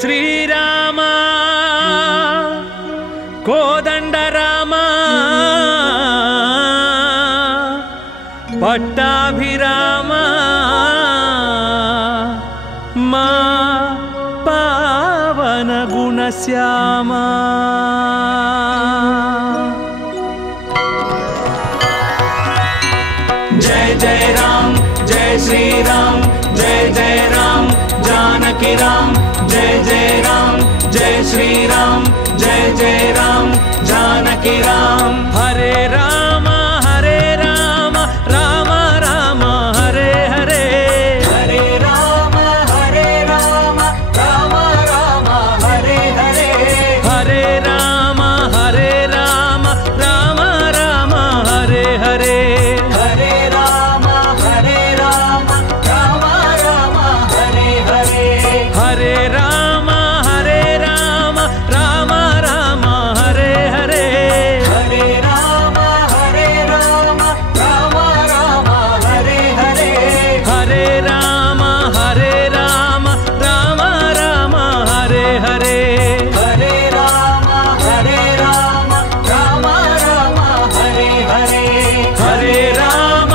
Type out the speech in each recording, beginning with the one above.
శ్రీరామ కోదండ రామ పట్టాభిరామ మా పావన గుణశ్యామ जय जय राम जय श्री राम जय जय राम जानकी राम जय जय राम जय श्री राम जय जय राम जानकी राम हरे राम राम राम हरे हरे हरे राम राम राम हरे हरे हरे राम राम राम हरे हरे हरे राम राम राम हरे हरे हरे राम राम राम हरे हरे हरे राम राम राम हरे हरे हरे राम राम राम हरे हरे हरे राम राम राम हरे हरे हरे राम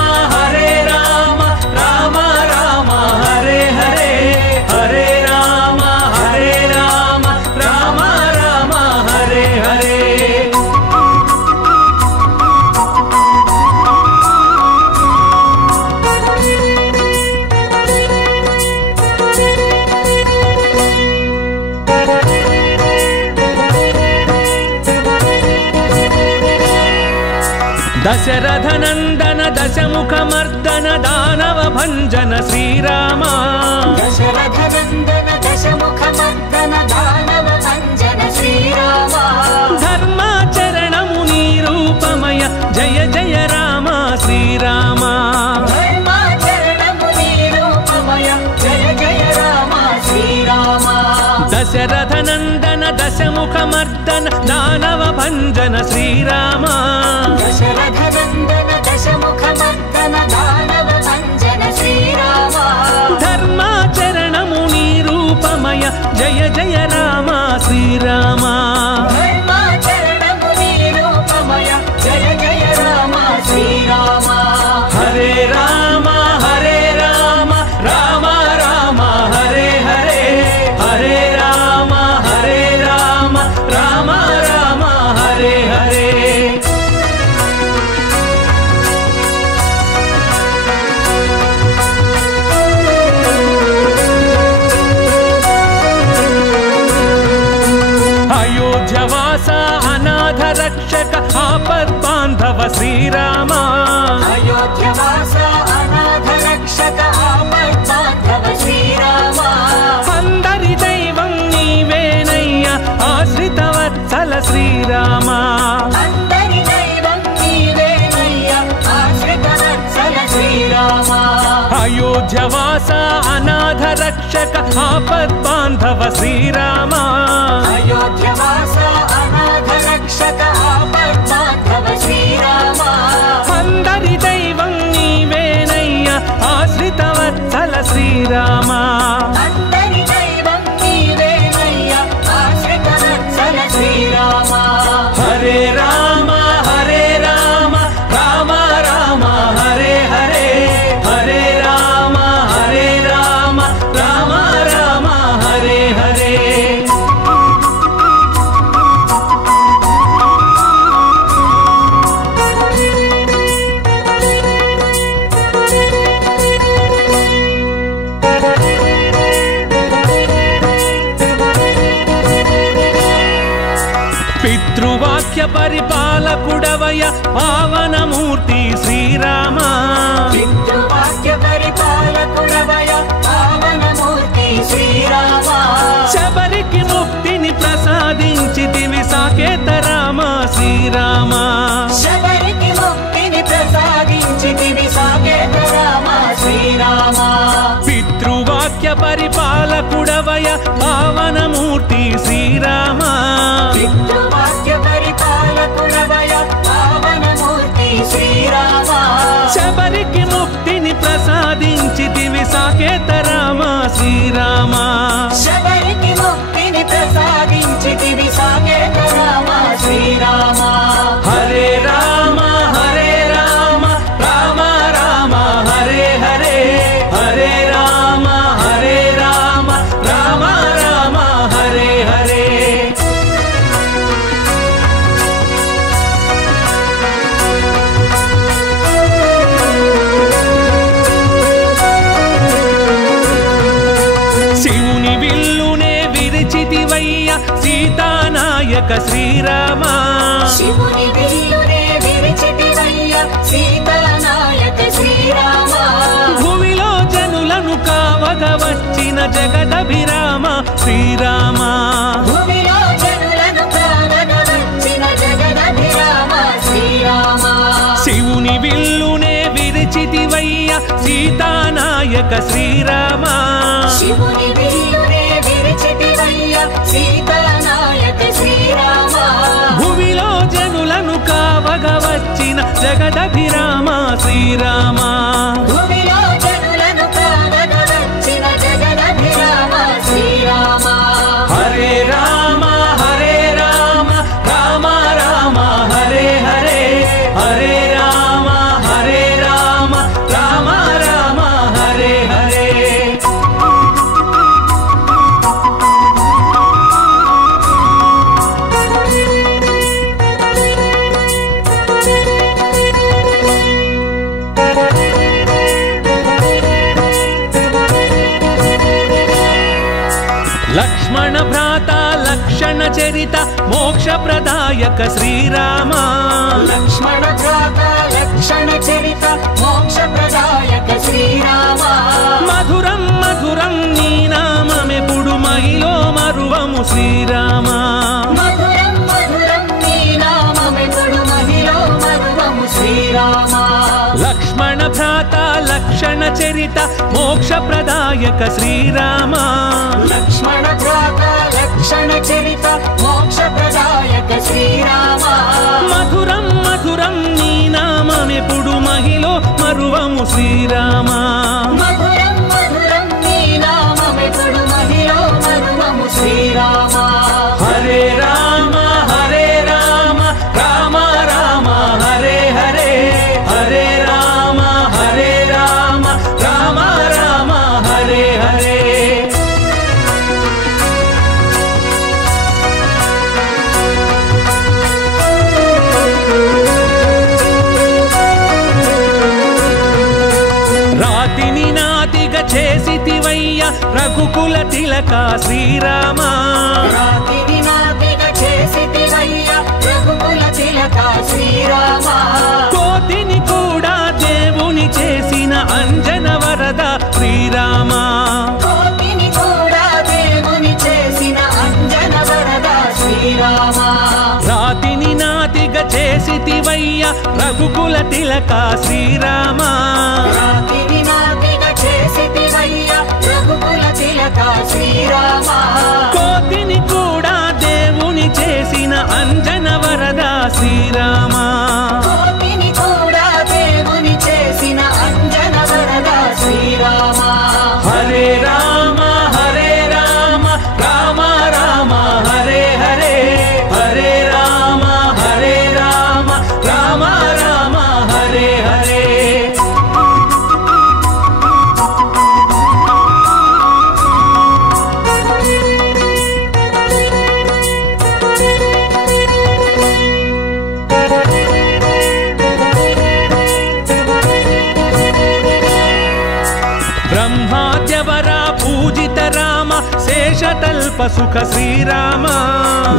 राम राम हरे हरे हरे राम राम हरे हरे दशरथ नंदन दशमुख मर्दन दानव भंजन श्रीराम दशरथ नंदन दशमुख मर्दन दानव भंजन श्रीराम धर्माचरणमु निरूपमय जय जय राम श्रीराम धर्माचरणमु निरूपमय जय जय राम श्रीराम दशरथ नंदन दशमुख मर्दन दानव भंजन श्रीराम दशरथ नंदन दशमुख मर्दन दानव भंजन श्रीराम धर्माचरणमु निरूपमय जय जय राम श्रीराम धर्माचरणमु निरूपमय जय जय राम श्रीराम हरे राम राम राम हरे हरे हरे राम राम राम हरे हरे अयोध्यवास अनाथ रक्षक आपद्बान्धव श्रीराम अयोध्यवास अनाथ रक्षक आपद्बान्धव श्रीराम अंदरि दैवं नीवेनय्या आश्रितवत्सल श्रीराम అందరి దైవం నీవేనయ్యా ఆశ్రితవత్సల శ్రీరామ अयोध्यवास अनाथ रक्षक आपद्बान्धव श्रीराम अयोध्यवास अनाथ रक्षक आपद्बान्धव श्रीराम अंदरि दैवं नीवेनय्या आश्रितवत्सल श्रीराम అందరి దైవం నీవేనయ్యా ఆశ్రితవత్సల శ్రీరామ हरे राम राम राम हरे हरे हरे राम राम हरे हरे पितृवाक्य परिपालकुडवय पावनमूर्ति श्रीराम పితృవాక్య పరిపాలకుడవయ పావనమూర్తి శ్రీరామ శబరికి ముక్తిని ప్రసాదించితివి సాకేత రామ శ్రీరామ శబరికి ముక్తిని ప్రసాదించితివి సాకేత రామ శ్రీరామ పితృవాక్య పరిపాలకుడవయ పావనమూర్తి శ్రీరామ పితృవాక్య పరిపాలకుడవయ పావనమూర్తి శ్రీరామ శబరికి ముక్తిని ప్రసాదించితివి సాకేత రామ శ్రీరామ శబరికి ముక్తి శ్రీరామ శివుని విల్లునే విరిచితివయ్య సీతానాయక శ్రీరామ భువిలో జనులను కావగ వచ్చిన జగదభిరామ శ్రీరామ భూమిలో జనులను కావగ వచ్చిన జగదభిరామ శ్రీరామ శివుని విల్లునే విరిచితివయ్య సీతానాయక శ్రీరామ శివుని విల్లునే విరిచితివయ్య సీతానాయక శ్రీరామ భువిలో జనులను కావగ వచ్చిన జగదభిరామ శ్రీరామ భూమిలో జనులను కావగ వచ్చిన జగదభిరామ శ్రీరామ హరే రామ హరే రామ రామ రామ హరే హరే హరే రామ హరే రామ రామ రామ హరే హరే లక్ష్మణ భ్రాత లక్షణ చరిత మోక్ష ప్రదాయక శ్రీరామ లక్ష్మణ భ్రాత లక్షణ చరిత మోక్ష ప్రదాయక శ్రీరామ మధురం మధురం నీ నామమెప్పుడు మహిలో మరువము శ్రీరామ మధురం మధురం నీ నామమెప్పుడు మహిలో మరువము శ్రీరామ లక్ష్మణ భ్రాత లక్షణ చరిత మోక్ష ప్రదాయక శ్రీరామ లక్ష్మణ భ్రాత లక్షణ చరిత మోక్ష ప్రదాయక శ్రీరామ మధురం మధురం నీ నామమెప్పుడు మహిలో మరువము శ్రీరామ మధురం మధురం నీ నామమెప్పుడు మహిలో మరువము శ్రీరామ హరే రామ హరే రామ రామ రామ హరే హరే హరే రామ హరే రామ రామ రామ హరే హరే రాతిని నాతిగా చేసితివయ్య రఘుకుల తిలక శ్రీరామ రాతిని నాతిగా చేసితివయ్య రఘుకుల తిలక శ్రీరామ కోతిని కూడా దేవుని చేసిన అంజన వరద శ్రీరామ కోటిని కూడా దేవుని చేసిన అంజన వరద శ్రీరామ రాతిని నాతిగా చేసితివయ్య రఘుకుల తిలక శ్రీరామ రాతిని నాతిగా చేసితివయ్య రఘుకుల తిలక శ్రీరామ కోతిని కూడా దేవుని చేసిన అంజన వరద శ్రీరామ కోటిని కూడా దేవుని చేసిన అంజన వరద శ్రీరామ హరే రామ హరే రామ రామ రామ హరే హరే హరే రామ హరే రామ రామ రామ హరే హరే బ్రహ్మాద్యవర పూజిత రామ శేషతల్ప సుఖ శ్రీరామ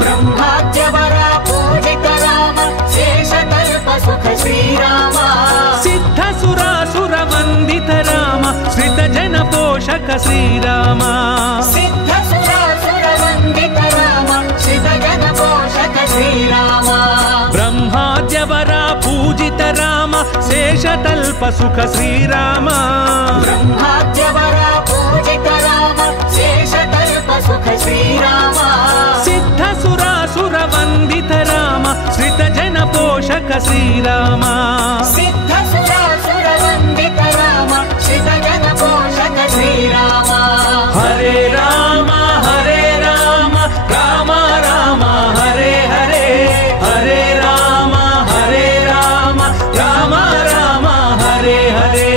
బ్రహ్మాద్యవర పూజిత రామ శేషకల్ప సుఖ శ్రీరామ సిద్ధ సురాసుర వందిత రామ శ్రిత జన పోషక శ్రీరామ సిద్ధ సురాసుర వందిత రామ శ్రిత జన పోషక శ్రీరామ బ్రహ్మాద్యవర పూజిత రామ శేషతల్ప సుఖ శ్రీరామ బ్రహ్మాద్యవర పూజిత రామ శేషకల్ప సుఖ శ్రీరామ సిద్ధ సురాసుర వందిత రామ శ్రిత జన పోషక శ్రీరామ సిద్ధ సురాసుర వందిత రామ శ్రిత జన పోషక శ్రీరామ హరే రామ హరే రామ రామ రామ హరే హరే హరే రామ హరే రామ రామ రామ హరే హరే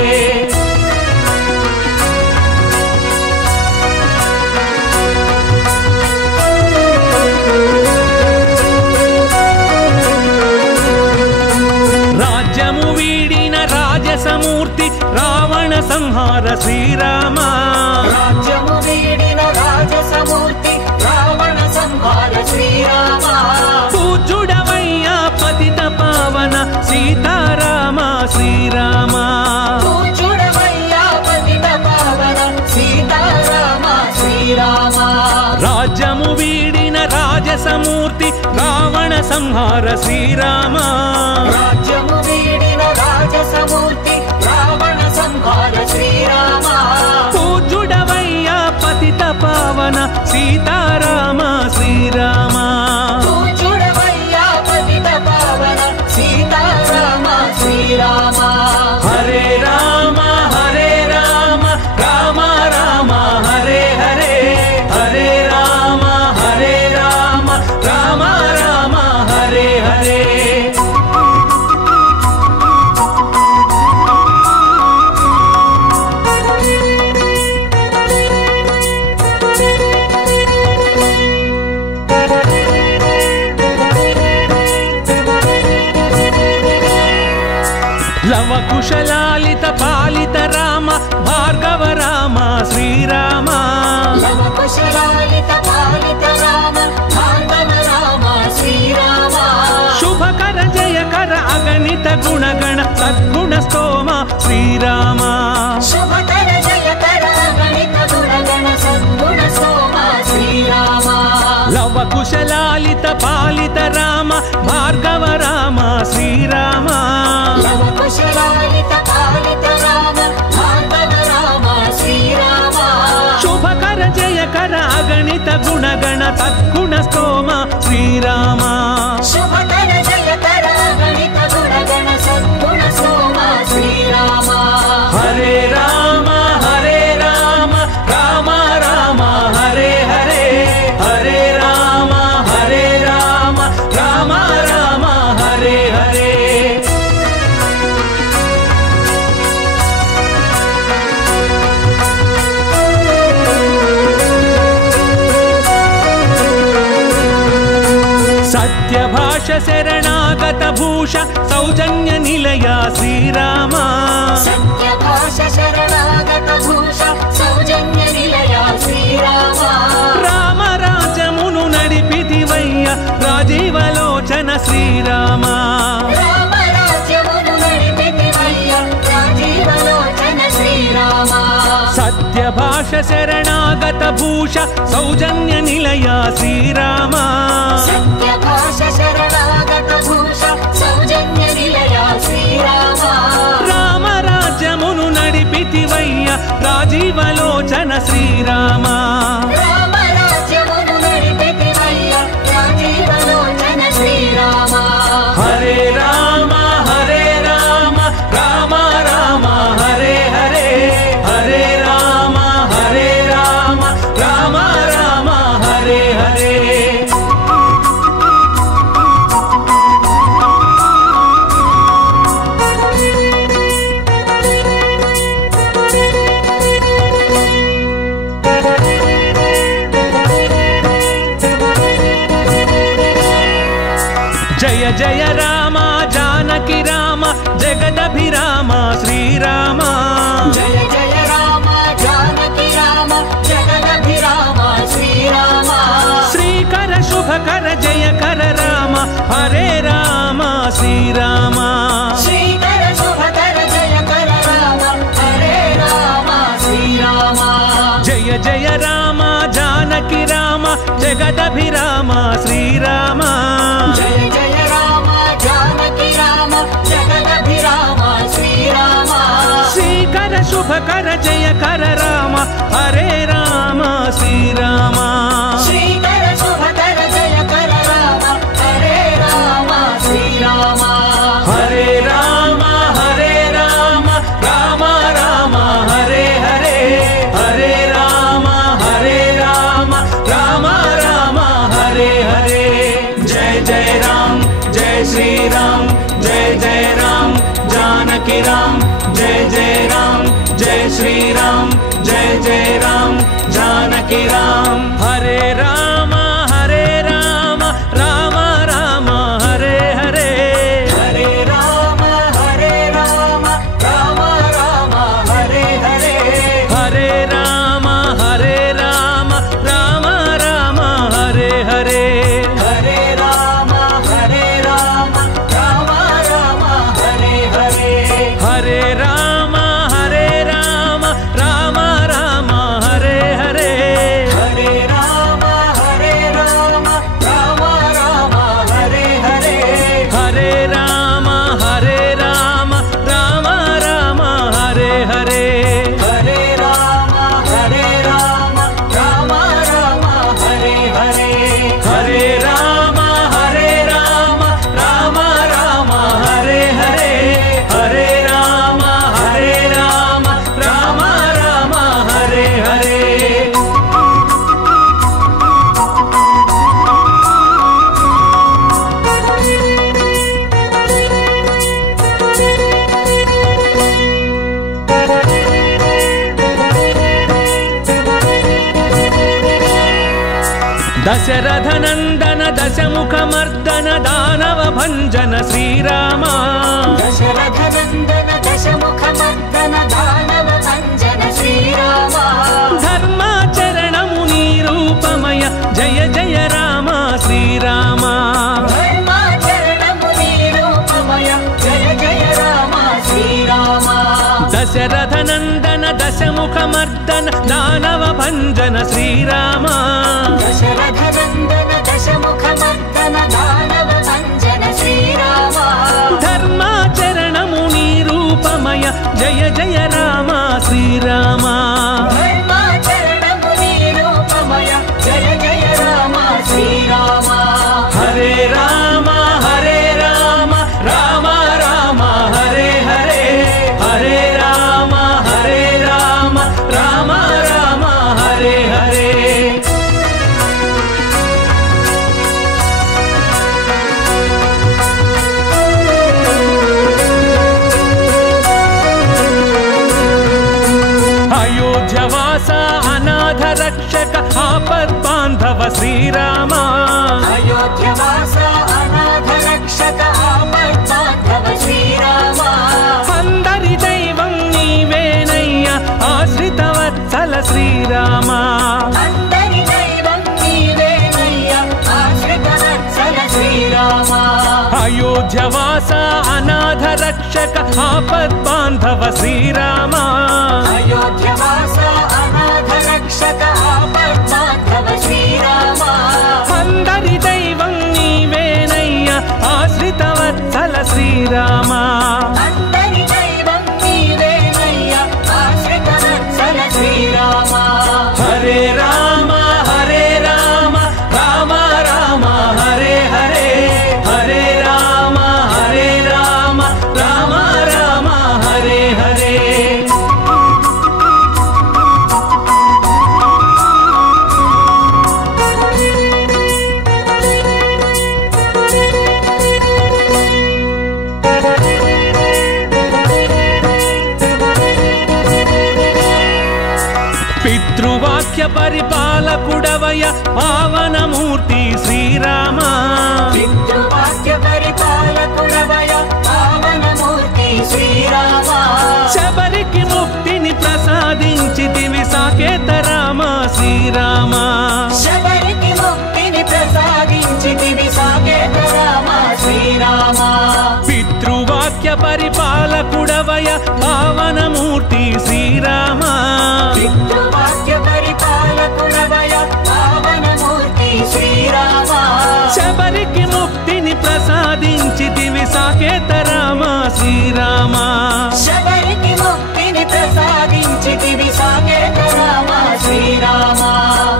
రాజ్యము వీడిన రాజసమూర్తి రావణ సంహార శ్రీరామ రాజ్యము వీడిన రాజసమూర్తి రావణ సంహార శ్రీరామ సంహార శ్రీరామ రాజ్యము వీడిన రాజసమూర్తి రావణ సంహార శ్రీరామ పూజ్యుడవయ్యా పతిత పావన సీతారామ శ్రీరామ పూజ్యుడవయ్యా పతిత పావన సీతారామ శ్రీరామ హరే రామ రామ రామ హరే హరే హరే రామ రామ రామ హరే హరే లవ కుశలాలిత పాలిత రామ భార్గవ రామ శ్రీరామ లవ కుశలాలిత పాలిత రామ భార్గవ రామ శ్రీరామ శుభకర జయకర అగణిత గుణగణ సద్గుణ స్తోమ శ్రీరామ శుభకర జయకర గణిత గుణగణ సద్గుణ సోమ శ్రీరామ లవ కుశలాలిత పాలిత రామ భార్గవ రామ శ్రీరామ లవ కుశలాలిత పాలిత రామ భార్గవ రామ శ్రీరామ శుభకర జయకర అగణిత గుణగణ సద్గుణ స్తోమ శ్రీరామ శుభకర జయకర గణిత గుణగణ సద్గుణ సోమ శ్రీరామ హరే రామ రామ రామ హరే హరే హరే రామ రామ రామ హరే హరే సత్యభాష శరణాగత భూష సౌజన్య నిలయ శ్రీరామ సత్యభాష శరణాగత భూష సౌజన్య నిలయ శ్రీరామ రామ రాజమును నడిపితివయ్య రాజీవలోచన శ్రీరామ రామ రాజ్యమును నడిపితివయ్య రాజీవలోచన శ్రీరామ సత్యభాష శరణాగత భూష సౌజన్య నిలయ శ్రీరామ సత్యభాష శరణాగత భూష సౌజన్య నిలయ శ్రీరామ రామ రాజ్యమును నడిపితివయ్య రాజీవలోచన శ్రీరామ రామ రాజ్యమును నడిపితివయ్య రాజీవలోచన శ్రీరామ హరే రామ రామ రామ హరే హరే హరే రామ రామ రామ హరే హరే జయ జయ రామ జానకి రామ జగదభిరామ శ్రీరామ జయ జయ రామ జానకి రామ జగదభిరామ శ్రీరామ శ్రీకర శుభకర జయకర రామ హరే రామ శ్రీరామ శ్రీకర శుభకర జయకర రామ హరే రామ శ్రీరామ జయ జయ రామ జానకి రామ జగదభిరామ శ్రీరామ జయ జయ రామ జానకి రామ జగదభిరామ శ్రీరామ శ్రీకర శుభకర జయకర రామ హరే రామ శ్రీరామ శ్రీకర శుభకర జయకర రామ హరే రామ శ్రీరామ హరే రామ రామ రామ హరే హరే హరే రామ రామ రామ హరే హరే జయ జయ రామ జయ శ్రీ రామ జయ జయ రామ జానకి రామ జయ జయ రామ జయ శ్రీ రామ జయ జయ రామ జానకి రామ హరే రామ రామ రామ హరే హరే హరే రామ రామ రామ హరే హరే హరే రామ రామ రామ హరే హరే హరే రామ రామ రామ హరే హరే హరే రామ రామ రామ హరే హరే హరే రామ దశరథనందన దశముఖమర్దన దానవ భంజన శ్రీరామ దశరథనందన దశముఖమర్దన దానవ భంజన శ్రీరామ ధర్మాచరణము నీ రూపమయ జయ జయ రామ శ్రీరామ ధర్మాచరణము నీ రూపమయ జయ జయ రామ శ్రీరామ దశరథనందన దశముఖమర్దన దానవ భంజన శ్రీరామ దశరథనందన దశముఖమర్దన దానవ భంజన శ్రీరామ ధర్మాచరణము నీ రూపమయ జయ జయ రామ శ్రీరామ ధర్మాచరణము నీ రూపమయ జయ జయ రామ శ్రీరామ హరే రామ హరే రామ రామ రామ హరే హరే హరే రామ హరే రామ రామ రామ హరే హరే అయోధ్యవాస అనాథ రక్షక ఆపద్బాంధవ శ్రీరామ అయోధ్యవాస అనాథ రక్షక ఆపద్బాంధవ శ్రీరామ అందరి దైవం నీవేనయ్య ఆశ్రిత వత్సల శ్రీరామ అందరి దైవం నీవేనయ్య ఆశ్రిత వత్సల శ్రీరామ అయోధ్యవాస అనాథ రక్షక ఆపద్బాంధవ శ్రీరామ అయోధ్యవాస అనాథ రక్షక ఆపద్బాంధవ శ్రీరామ అందరి దైవం నీవేనయ్య ఆశ్రిత వత్సల శ్రీరామ అందరి దైవం నీవేనయ్య ఆశ్రిత వత్సల శ్రీరామ హరే రామ హరే రామ రామ రామ హరే హరే హరే రామ హరే రామ రామ రామ హరే హరే పితృవాక్య పరిపాలకుడవయ పావనమూర్తి శ్రీరామ పితృవాక్య పరిపాలకుడవయ పావనమూర్తి శ్రీరామ శబరికి ముక్తిని ప్రసాదించితివి సాకేత రామ శ్రీరామ శబరికి ముక్తిని ప్రసాదించితివి సాకేత రామ శ్రీరామ పితృవాక్య పరిపాలకుడవయ పావనమూర్తి శ్రీరామ పితృవాక్య పరిపాలకుడవయ పావనమూర్తి శ్రీరామ శబరికి ముక్తిని ప్రసాదించితివి సాకేత రామ శ్రీరామ శబరికి ముక్తిని ప్రసాదించితివి సాకేత రామ శ్రీరామ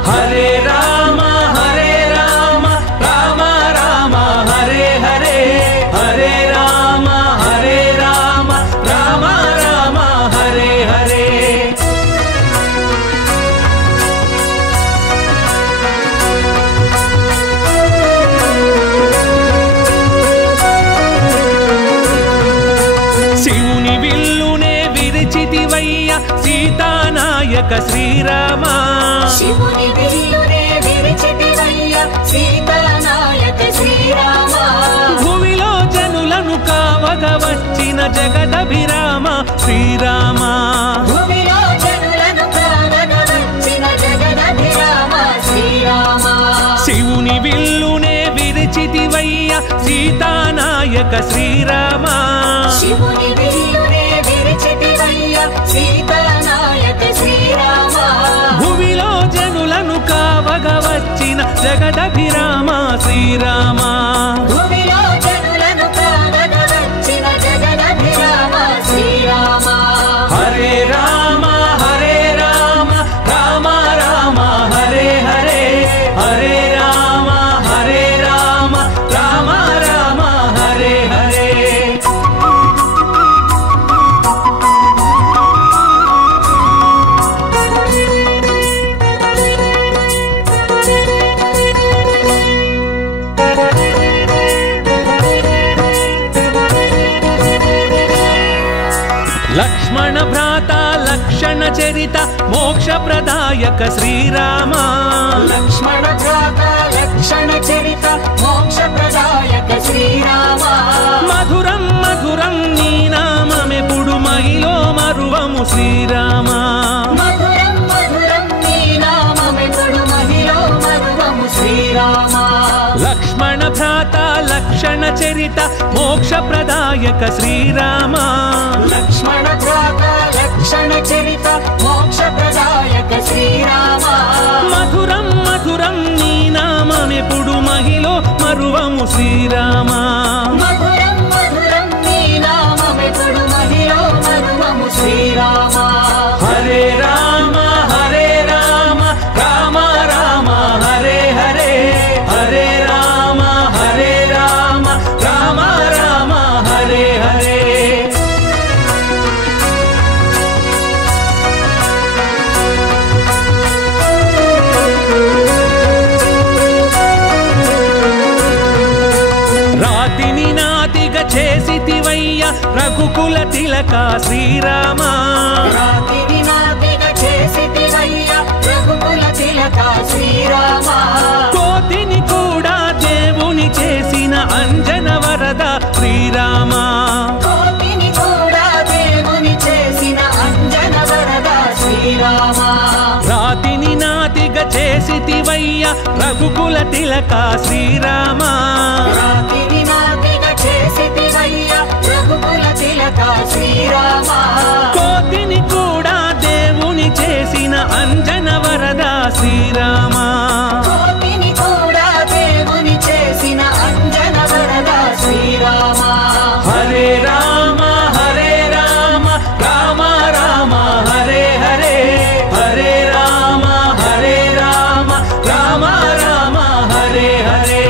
హరే రామ హరే రామ రామ రామ హరే హరే హరే రామ హరే రామ రామ రామ హరే హరే శివుని విల్లునే విరిచితివయ్య సీతానాయక శ్రీరామ శివుని విల్లునే విరిచితివయ్య సీతానాయక శ్రీరామ భూమిలో జనులను కావగ వచ్చిన జగదభిరామ శ్రీరామ భూమిలో జనులను కావగ వచ్చిన జగదభిరామ శ్రీరామ శివుని విల్లునే విరిచితివయ్య సీతానాయక శ్రీరామ శివుని విల్లునే విరిచితివయ్య సీతానాయక శ్రీరామ భూమిలో జనులను కావగ వచ్చిన జగదభిరామ శ్రీరామ భూమిలో జనులను కావగ వచ్చిన జగదభిరామ శ్రీరామ హరే రామ హరే రామ రామ రామ హరే హరే హరే రామ హరే రామ రామ రామ హరే హరే లక్ష్మణ భ్రాత లక్షణ చరిత మోక్ష ప్రదాయక శ్రీరామ లక్ష్మణ భ్రాత లక్షణ చరిత మోక్ష ప్రదాయక శ్రీరామ మధురం మధురం నీ నామమెప్పుడు మహిలో మరువము శ్రీరామ మధురం మధురం నీ నామమెప్పుడు మహిలో మరువము శ్రీరామ లక్ష్మణ భ్రాత లక్షణ చరిత మోక్ష ప్రదాయక శ్రీరామ లక్ష్మణ భ్రాత లక్షణ చరిత మోక్ష ప్రదాయక శ్రీరామ మధురం మధురం నీ నామమెప్పుడు మహిలో మరువము శ్రీరామ మధురం మధురం నీ నామమెప్పుడు మహిలో మరువము శ్రీరామ హరే రామ రామ రామ హరే హరే హరే రామ రామ రామ హరే హరే రాతిని నాతిగా చేసితివయ్య రఘుకుల తిలక శ్రీరామ రాతిని నాతిగా చేసితివయ్య రఘుకుల తిలక శ్రీరామ కోతిని కూడా దేవుని చేసిన అంజన వరద శ్రీరామ కోతిని కూడా దేవుని చేసిన అంజన వరద శ్రీరామ రాతిని నాతిగా చేసితివయ్య రఘుకుల తిలక శ్రీరామ రాతిని నాతిగా చేసితివయ్య రఘుకుల తిలక శ్రీరామ కోతిని కూడా దేవుని చేసిన అంజన వరద శ్రీరామ కోతిని కూడా దేవుని చేసిన అంజన వరద శ్రీరామ హరే రామ రామ రామ హరే హరే హరే రామ రామ రామ హరే హరే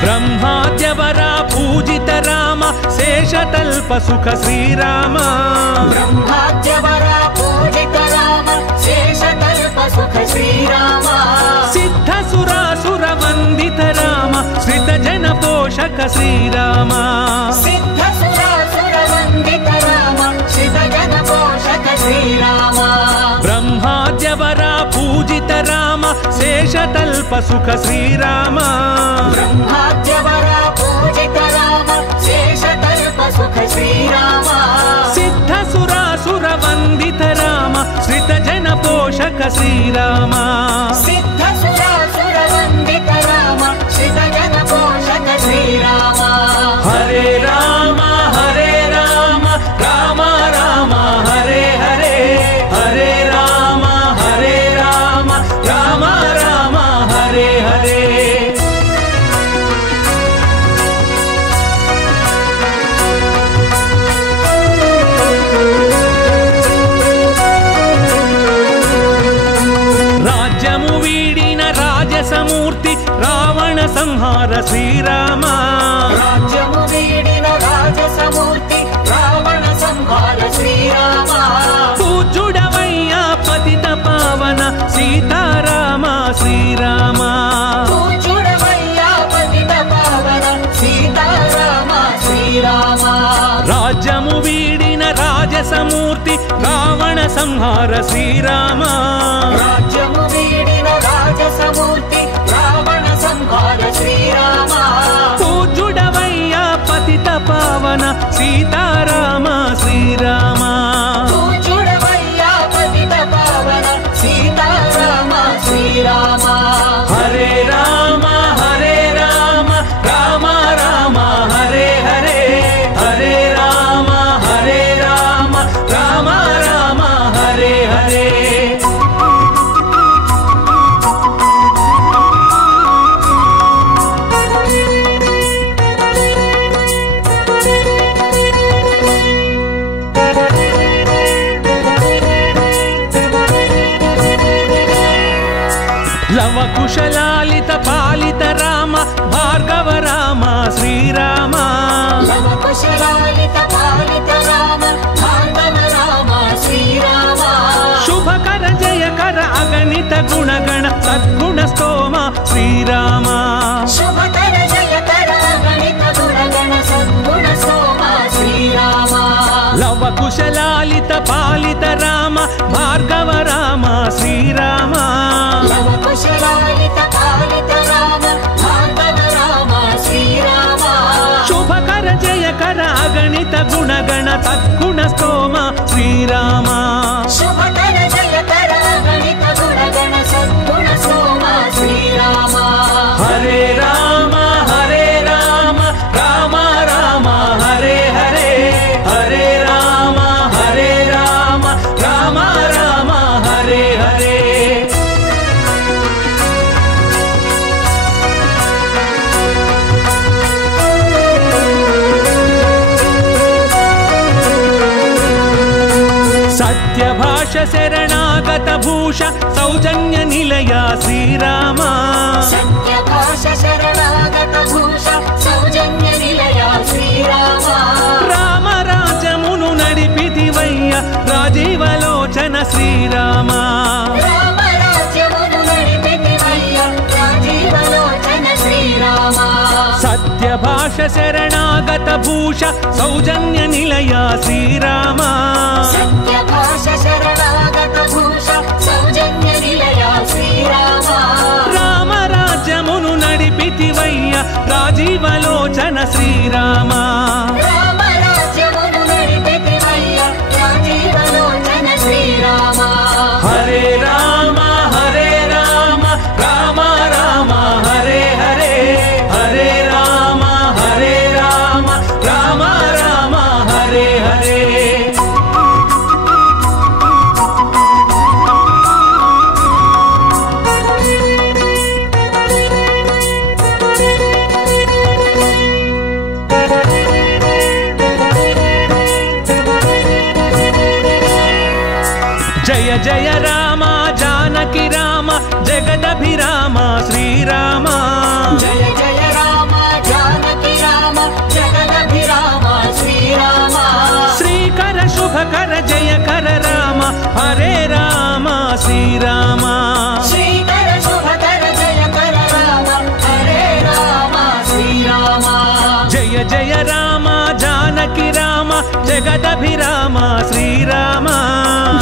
బ్రహ్మాద్యవర పూజిత రామ శేషతల్ప సుఖ శ్రీరామ బ్రహ్మాద్యవర పూజిత రామ శేషతల్ప సుఖ శ్రీరామ సిద్ధ సురాసుర వందిత రామ శ్రిత జన పోషక శ్రీరామ సిద్ధ సురాసుర వందిత రామ శ్రిత జన పోషక శ్రీరామ బ్రహ్మాద్యవర పూజిత రామ శేషతల్ప సుఖ శ్రీరామ బ్రహ్మాద్యవర పూజిత రామ శేషతల్ప సుఖ శ్రీరామ సిద్ధ సురాసుర వందిత రామ శ్రిత జన పోషక శ్రీరామ సిద్ధ సురాసుర వందిత రామ శ్రిత జన పోషక శ్రీరామ హరే రామ రామ రామ హరే హరే హరే రామ రామ రామ హరే హరే రాజ్యము వీడిన రాజసమూర్తి రావణ సంహార శ్రీరామ రాజ్యము వీడిన రాజసమూర్తి రావణ సంహార శ్రీరామ పూజుడవయ్యా పతిత పావన సీతారామ శ్రీరామ పూజుడవయ్యా పతిత పావన సీతారామ శ్రీరామ రాజ్యము వీడిన రాజసమూర్తి రావణ సంహార శ్రీరామ రాజ్యము వీడిన రాజసమూర్తి రావణ సంహార శ్రీరామ పూజుడవయ్యా పతిత పావన సీతారామ శ్రీరామ పూజుడవయ్యా పతిత పావన సీతారామ శ్రీరామ హరే రామ రామ రామ హరే హరే హరే రామ రామ రామ హరే హరే లవ కుశలాలిత పాలిత రామ భార్గవ రామ శ్రీరామ లవ కుశలాలిత పాలిత రామ భార్గవ రామ శ్రీరామ శుభకర జయకర అగణిత गुणगण सद्गुण स्तोम श्रीराम शुभकर जयकर गणित गुणगण सद्गुण स्तोम श्रीराम लव कुशलालित पालित राम भार्गव राम श्रीराम लव कुशलालित पालित राम भार्गव राम श्रीराम शुभकर जयकर अगणित गुणगण सद्गुण स्तोम श्रीराम शुभकर जयकर गणित गुणगण सद्गुण स्तोम श्रीराम हरे राम राम राम हरे हरे हरे राम राम राम हरे हरे सत्यभाष शरणागत भूष सौजन्य निलय श्रीराम सत्यभाष शरणागत भूष सौजन्य निलय श्रीराम राम राजमुनु नडिपितिवయ్య राजीवलोचन श्रीराम राम राज्यमुनु नडिपितिवయ్య राजीवलोचन श्रीराम सत्यभाष शरणागत भूष सौजन्य निलय श्रीराम सत्यभाष शरणागत भूष सौजन्य निलय श्रीराम राम राज्यमुनु नडिपितिवయ్య राजीवलोचन श्रीराम राम राज्यमुनु नडिपितिवయ్య राजीवलोचन श्रीराम हरे राम राम राम हरे हरे हरे राम राम राम हरे हरे जय जय राम जानकी राम जगदभिराम श्रीराम जय जय राम जानकी राम जगदभिराम श्रीराम श्रीकर शुभकर जयकर राम हरे राम श्रीराम श्रीकर शुभकर जयकर राम हरे राम श्रीराम जय जय राम जानकी राम जगदभिराम श्रीराम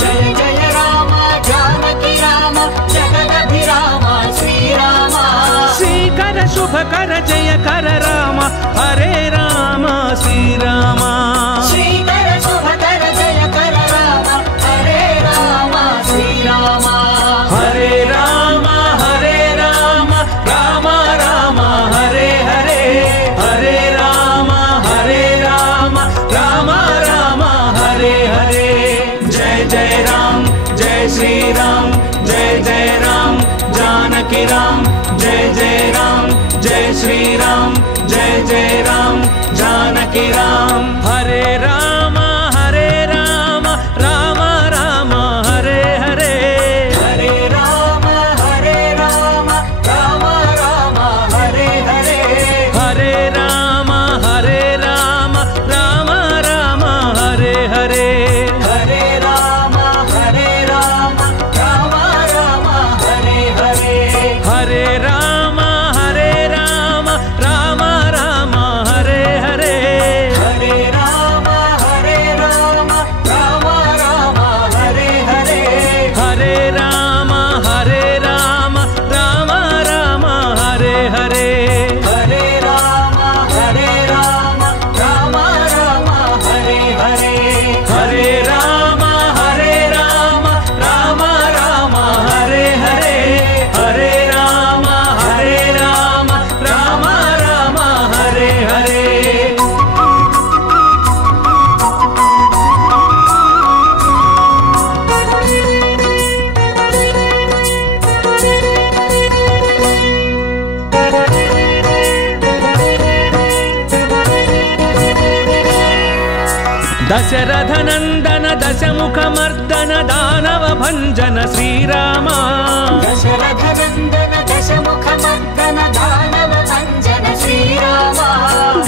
जय जय राम जानकी राम जगदभिराम श्रीराम श्रीकर शुभकर जयकर राम हरे राम श्रीराम श्रीकर शुभकर जयकर राम हरे राम श्रीराम हरे राम राम राम हरे हरे हरे राम राम राम हरे हरे जय जय राम जय श्री राम जय जय राम जानकी राम जय जय राम जय श्री राम जय जय राम जानकी राम हरे राम राम राम हरे हरे हरे राम राम राम हरे हरे हरे राम राम राम हरे हरे हरे राम राम राम हरे हरे हरे राम राम राम हरे हरे हरे राम राम राम हरे हरे हरे राम राम राम हरे हरे हरे राम राम हरे हरे हरे राम राम हरे हरे हरे राम राम हरे हरे दशरथ नंदन दशमुख मर्दन दानव भंजन श्रीराम दशरथ नंदन दशमुख मर्दन दानव भंजन श्रीराम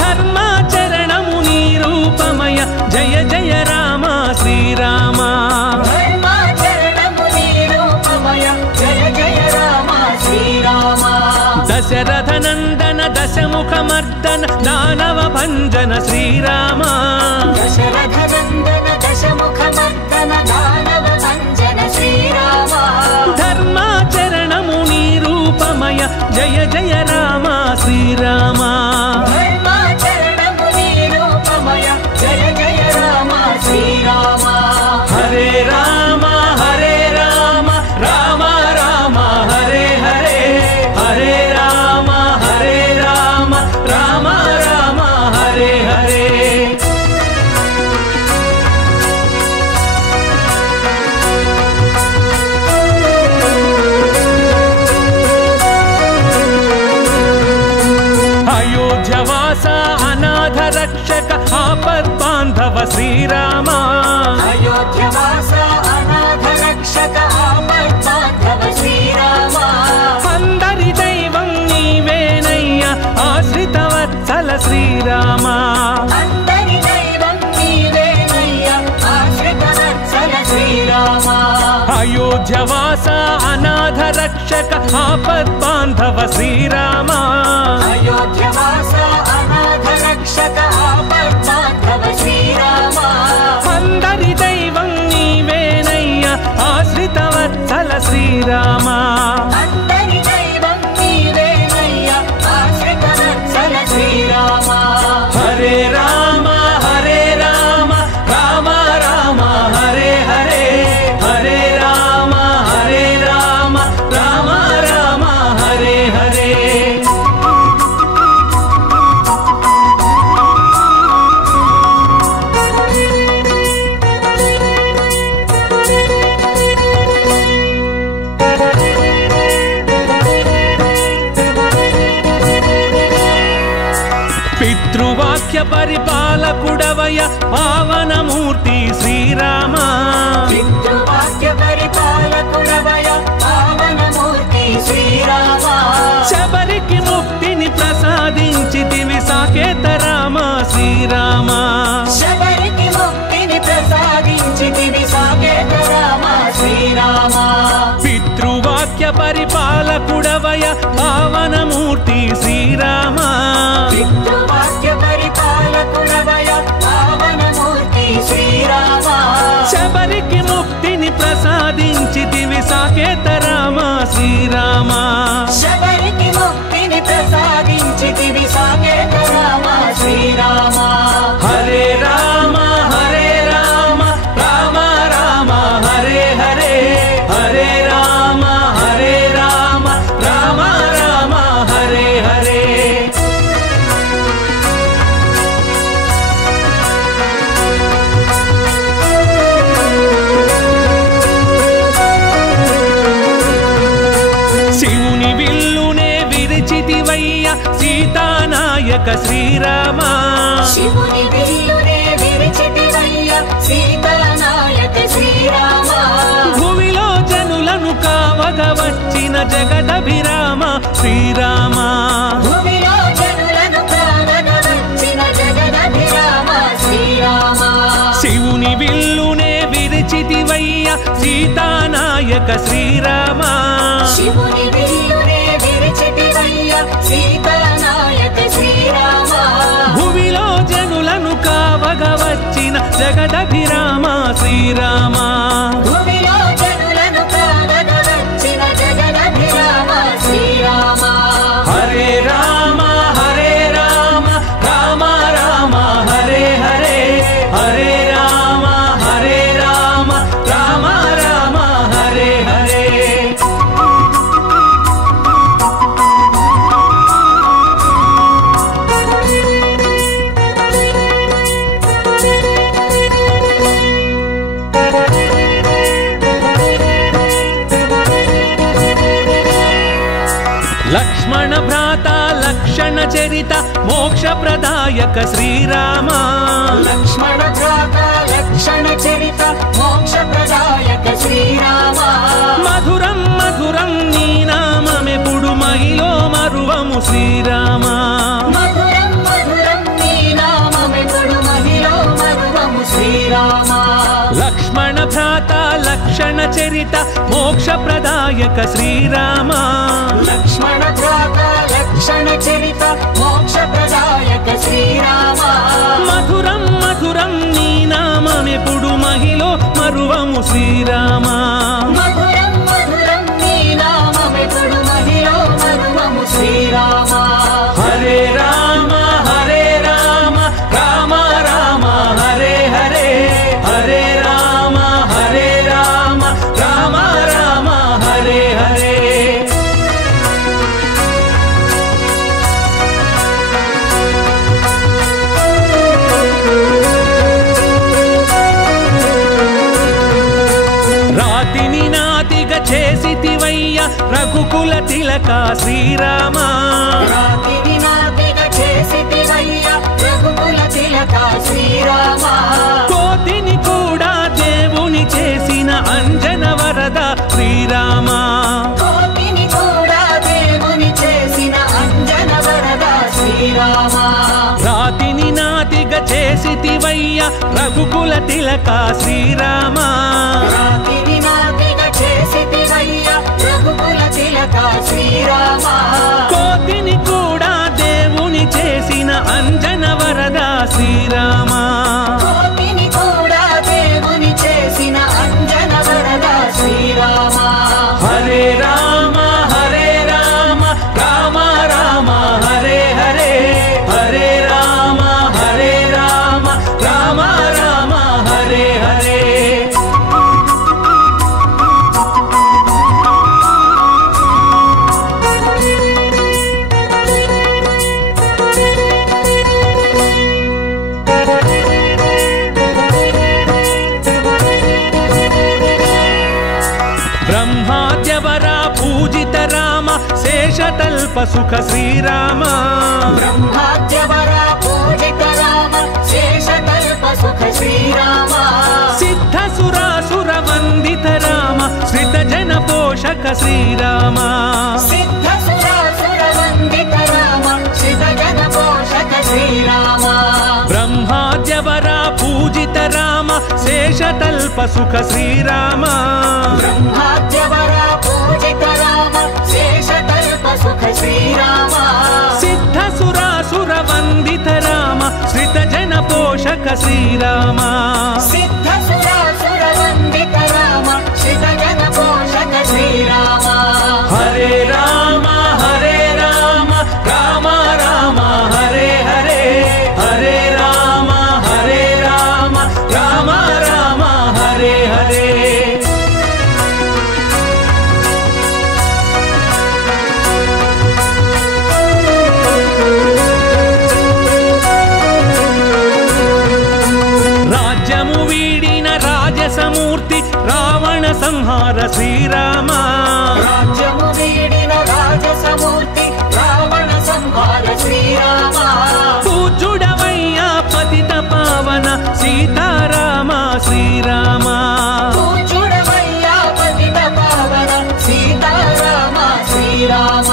धर्माचरण मुनि रूपमय जय जय राम श्रीराम धर्माचरण मुनि रूपमय जय जय మర్దన దానవ భంజన శ్రీరామ దశరథ నందన దశముఖ మర్దన దానవ భంజన శ్రీరామ ధర్మాచరణము నీ రూపమయ జయ జయ రామ శ్రీరామ ధర్మాచరణము నీ రూపమయ జయ జయ రామ శ్రీరామ హరే రామ హరే రామ రామ రామ హరే హరే హరే రామ హరే రామ రామ రామ హరే హరే అయోధ్యవాస అనాథ రక్షక ఆపద్బాంధవ శ్రీరామ అయోధ్యవాస అనాథ రక్షక ఆపద్బాంధవ శ్రీరామ అందరి దైవం నీవేనయ్య ఆశ్రిత వత్సల శ్రీరామ అందరి దైవం నీవేనయ్య ఆశ్రిత వత్సల శ్రీరామ అయోధ్యవాస అనాథ రక్షక ఆపద్బాంధవ శ్రీరామ అయోధ్యవాస అనాథ రక్షక ఆపద్బాంధవ శ్రీరామ అందరి దైవం నీవేనయ్య ఆశ్రిత వత్సల శ్రీరామ అందరి దైవం నీవేనయ్య ఆశ్రిత వత్సల శ్రీరామ హరే రామ హరే రామ రామ రామ హరే హరే హరే రామ హరే రామ రామ రామ హరే హరే పితృవాక్య పరిపాలకుడవయ పావనమూర్తి శ్రీరామ పితృవాక్య పరిపాలకుడవయ పావనమూర్తి శ్రీరామ శబరికి ముక్తిని ప్రసాదించితివి సాకేత రామ శ్రీరామ శబరికి ముక్తిని ప్రసాదించితివి సాకేత రామ శ్రీరామ పితృవాక్య పరిపాలకుడవయ పావనమూర్తి శ్రీరామ పితృవాక్య పరిపాలకుడవయ పావనమూర్తి శ్రీరామ శబరికి ముక్తిని ప్రసాదించితివి సాకేత రామ శ్రీరామ శబరికి ముక్తిని ప్రసాదించితివి సాకేత రామ శ్రీరామ హరే రామ హరే రామ రామ రామ హరే హరే హరే రామ హరే రామ రామ రామ హరే హరే శివుని విల్లునే విరిచితివయ్య సీతానాయక శ్రీరామ శివుని విల్లునే విరిచితివయ్య సీతానాయక శ్రీరామ భూమిలో జనులను కావగ వచ్చిన జగదభిరామ శ్రీరామ భూమిలో జనులను కావగ వచ్చిన జగదభిరామ శ్రీరామ శివుని విల్లునే విరిచితివయ్య సీతానాయక శ్రీరామ శివుని విల్లునే విరిచితివయ్య సీతానాయక శ్రీరామ భూమిలో జనులను కావగ వచ్చిన జగదభిరామ శ్రీరామ భూమిలో జనులను కావగ వచ్చిన జగదభిరామ శ్రీరామ హరే రామ హరే రామ రామ రామ హరే హరే హరే రామ హరే రామ రామ రామ హరే హరే లక్ష్మణ భ్రాత లక్షణ చరిత మోక్ష ప్రదాయక శ్రీరామ లక్ష్మణ భ్రాత లక్షణ చరిత మోక్ష ప్రదాయక శ్రీరామ మధురం మధురం నీ నామమెప్పుడు మహిలో మరువము శ్రీరామ మధురం మధురం నీ నామమెప్పుడు మహిలో మరువము శ్రీరామ లక్ష్మణ భ్రాత లక్షణ చరిత మోక్ష ప్రదాయక శ్రీరామ లక్ష్మణ భ్రాత లక్షణ చరిత మోక్ష ప్రదాయక శ్రీరామ మధురం మధురం నీ నామమెప్పుడు మహిలో మరువము శ్రీరామ మధురం మధురం నీ నామమెప్పుడు మహిలో మరువము శ్రీరామ హరే రామ రామ రామ హరే హరే హరే రామ రామ రామ హరే హరే రాతిని నాతిగా చేసితివయ్య రఘుకుల తిలక శ్రీరామ రాతిని నాతిగా చేసితివయ్య రఘుకుల తిలక శ్రీరామ కోతిని కూడా దేవుని చేసిన అంజన వరద శ్రీరామ కోతిని కూడా దేవుని చేసిన అంజన వరద శ్రీరామ రాతిని నాతిగా చేసితివయ్య రఘుకుల తిలక శ్రీరామ రాతిని నాతిగా చేసితివయ్య రఘుకుల తిలక శ్రీరామ కోతిని కూడా దేవుని చేసిన అంజన వరద శ్రీరామ కోతిని కూడా దేవుని చేసిన అంజన వరద శ్రీరామ హరే రామ రామ రామ హరే హరే హరే రామ రామ రామ హరే హరే బ్రహ్మాద్యవర పూజిత రామ శేషతల్ప సుఖ శ్రీరామ బ్రహ్మాద్యవర పూజిత రామ శేషతల్ప సుఖ శ్రీరామ సిద్ధ సురాసుర వందిత రామ శ్రిత జన పోషక శ్రీరామ సిద్ధ సురాసుర వందిత రామ శ్రిత జన పోషక శ్రీరామ బ్రహ్మాద్యవర పూజిత రామ శేషతల్ప సుఖ శ్రీరామ బ్రహ్మాద్యవర పూజిత రామ శేషతల్ప సుఖ శ్రీరామ సిద్ధ సురాసుర వందిత రామ శ్రిత జన పోషక శ్రీరామ సిద్ధ సురాసుర వందిత రామ శ్రిత జన పోషక శ్రీరామ హరే రామ రామ రామ హరే హరే హరే రామ రామ రామ హరే హరే రాజ్యము వీడిన రాజసమూర్తి రావణ సంహార శ్రీరామ రాజ్యము వీడిన రాజసమూర్తి రావణ సంహార శ్రీరామ పూజుడవయ్యా పతిత పావన సీతారామ శ్రీరామ పూజుడవయ్యా పతిత పావన సీతారామ శ్రీరామ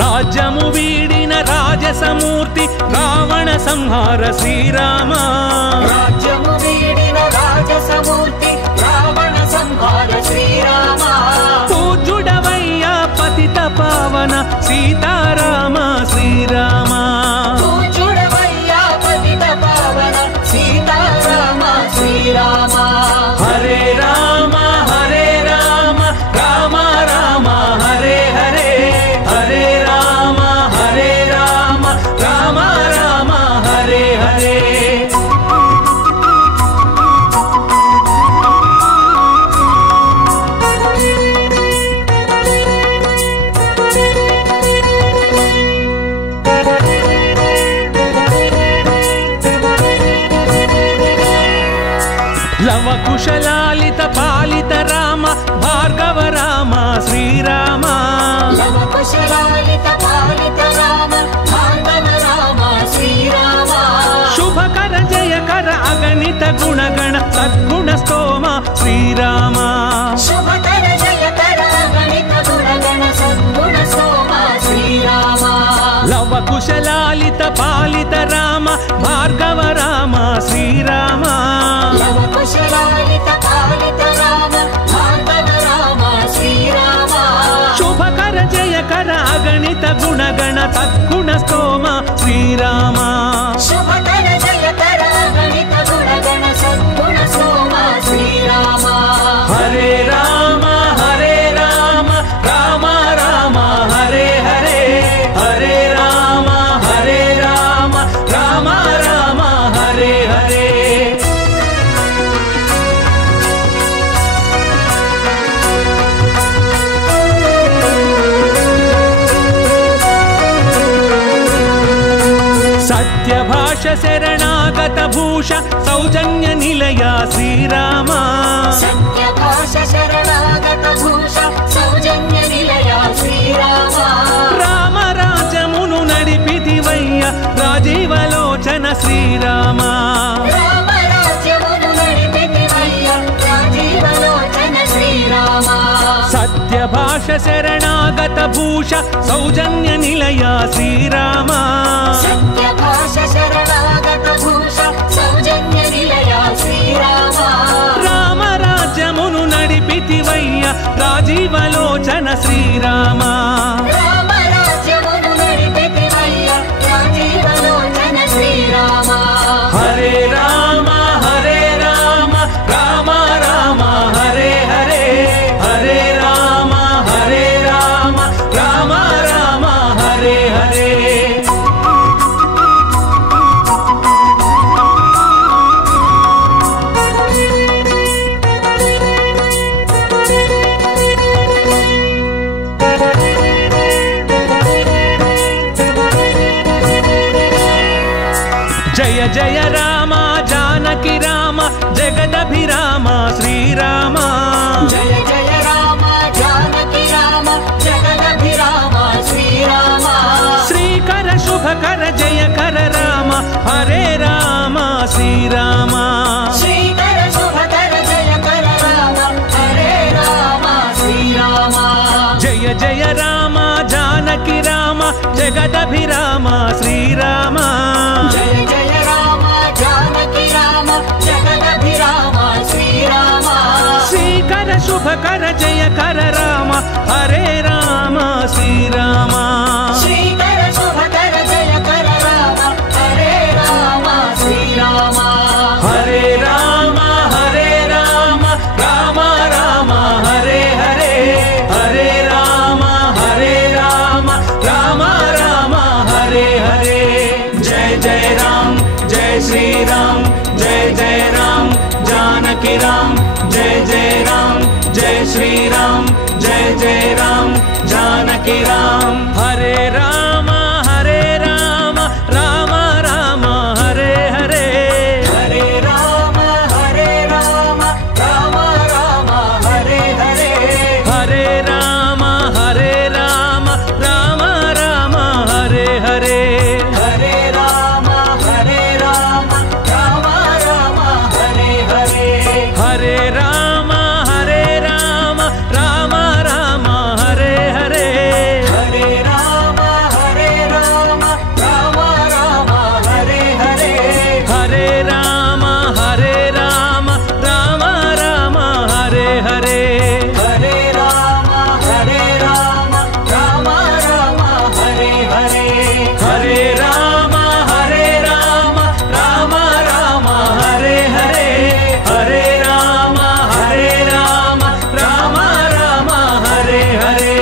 రాజ్యము వీడిన రాజసమూర్తి రావణ సంహార శ్రీరామ రాజ్యము వీడిన రాజసమూర్తి రావణ సంహార శ్రీరామ పూజుడవయ్యా పతిత పావన సీతారామ శ్రీరామ పూజుడవయ్యా పతిత పావన సీతారామ శ్రీరామ హరే రామ రామ రామ హరే హరే హరే రామ రామ రామ హరే హరే లవకుశలాలిత పాలిత రామ భార్గవ రామ శ్రీరామ లవకుశలాలిత పాలిత రామ భార్గవ రామ శ్రీరామ శుభకర జయకర అగణిత గుణగణ సద్గుణ స్తోమ శ్రీరామ శుభకర జయకర గణిత గుణగణ సద్గుణ సోమ శ్రీరామ లవకుశలాలిత పాలిత రామ భార్గవ రామ శ్రీరామ లవకుశలాలిత పాలిత రామ భార్గవ రామ శ్రీరామ శుభకర జయకర అగణిత గుణగణ సద్గుణ స్తోమ శ్రీరామ सत्यभाष शरणागत भूष सौजन्य निलय श्रीराम सत्यभाष शरणागत भूष सौजन्य निलय श्रीराम राम राजमुनु नडिपितिवయ్య राजीवलोचन श्रीराम राम राज्यमुनु नडिपितिवయ్య राजीवलोचन श्रीराम सत्यभाष शरणागत भूष सौजन्य निलय श्रीराम सत्यभाष शरणागत भूष सौजन्य निलय श्रीराम राम राज्यमुनु नडिपितिवయ్య राजीवलोचन श्रीराम राम राज्यमुनु नडिपितिवయ్య राजीवलोचन श्रीराम हरे राम राम राम हरे हरे हरे राम राम राम हरे हरे जय जय राम जानकी राम जगदभिराम श्रीराम जय जय राम जानकी राम जगदभिराम श्रीराम श्रीकर शुभकर जय कर राम हरे राम श्रीराम श्रीकर शुभकर जय कर राम हरे राम श्रीराम जय जय राम जानकी राम जगदभिराम श्रीराम जय जय राम जानकी राम जगदभिराम श्रीराम श्रीकर शुभकर जय कर राम हरे राम श्रीराम श्रीकर शुभकर जय कर राम हरे राम श्रीराम हरे राम राम राम हरे हरे हरे राम राम राम हरे हरे जय जय राम जय श्री राम जय जय राम जानकी राम जय जय राम जय श्री राम जय जय राम जानकी राम हरे राम राम राम हरे हरे हरे राम राम राम हरे हरे हरे राम राम राम हरे हरे हरे राम राम राम हरे हरे हरे राम राम राम हरे हरे हरे राम राम राम हरे हरे हरे राम राम राम हरे हरे हरे राम राम राम हरे हरे हरे राम राम राम हरे हरे हरे राम राम राम हरे हरे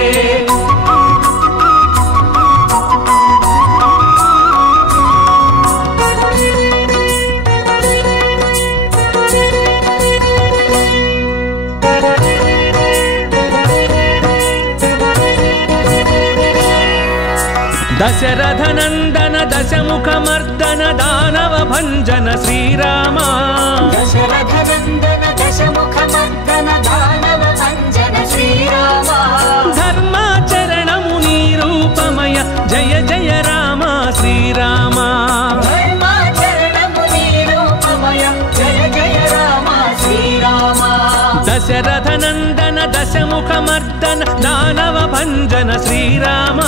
दशरथ नंदन दशमुख मर्दन दानव भंजन श्रीराम दशरथ नंदन दशमुख मर्दन दानव भंजन श्रीराम धर्माचरण मुनि रूपमय जय जय राम श्रीराम धर्माचरण मुनि रूपमय जय जय राम श्रीराम दशरथ नंदन दशमुख मर्दन दानव भंजन श्रीराम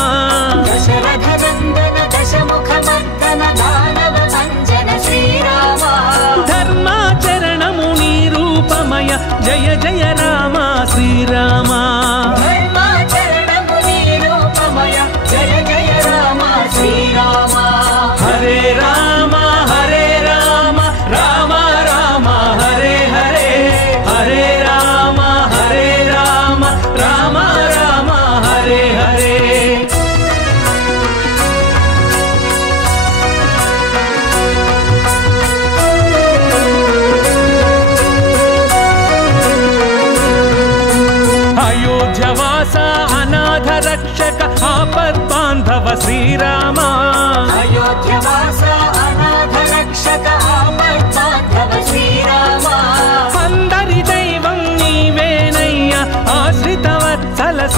दशरथ नंदन दशमुख मर्दन दानव भंजन श्रीराम धर्माचरण मुनि रूपमय जय जय राम श्रीराम धर्माचरण मुनि रूपमय जय जय राम श्रीराम हरे राम राम राम हरे हरे हरे राम राम राम हरे हरे अयोध्यवासा अनाथ रक्षक आपद्बान्धव श्रीराम अयोध्यवासा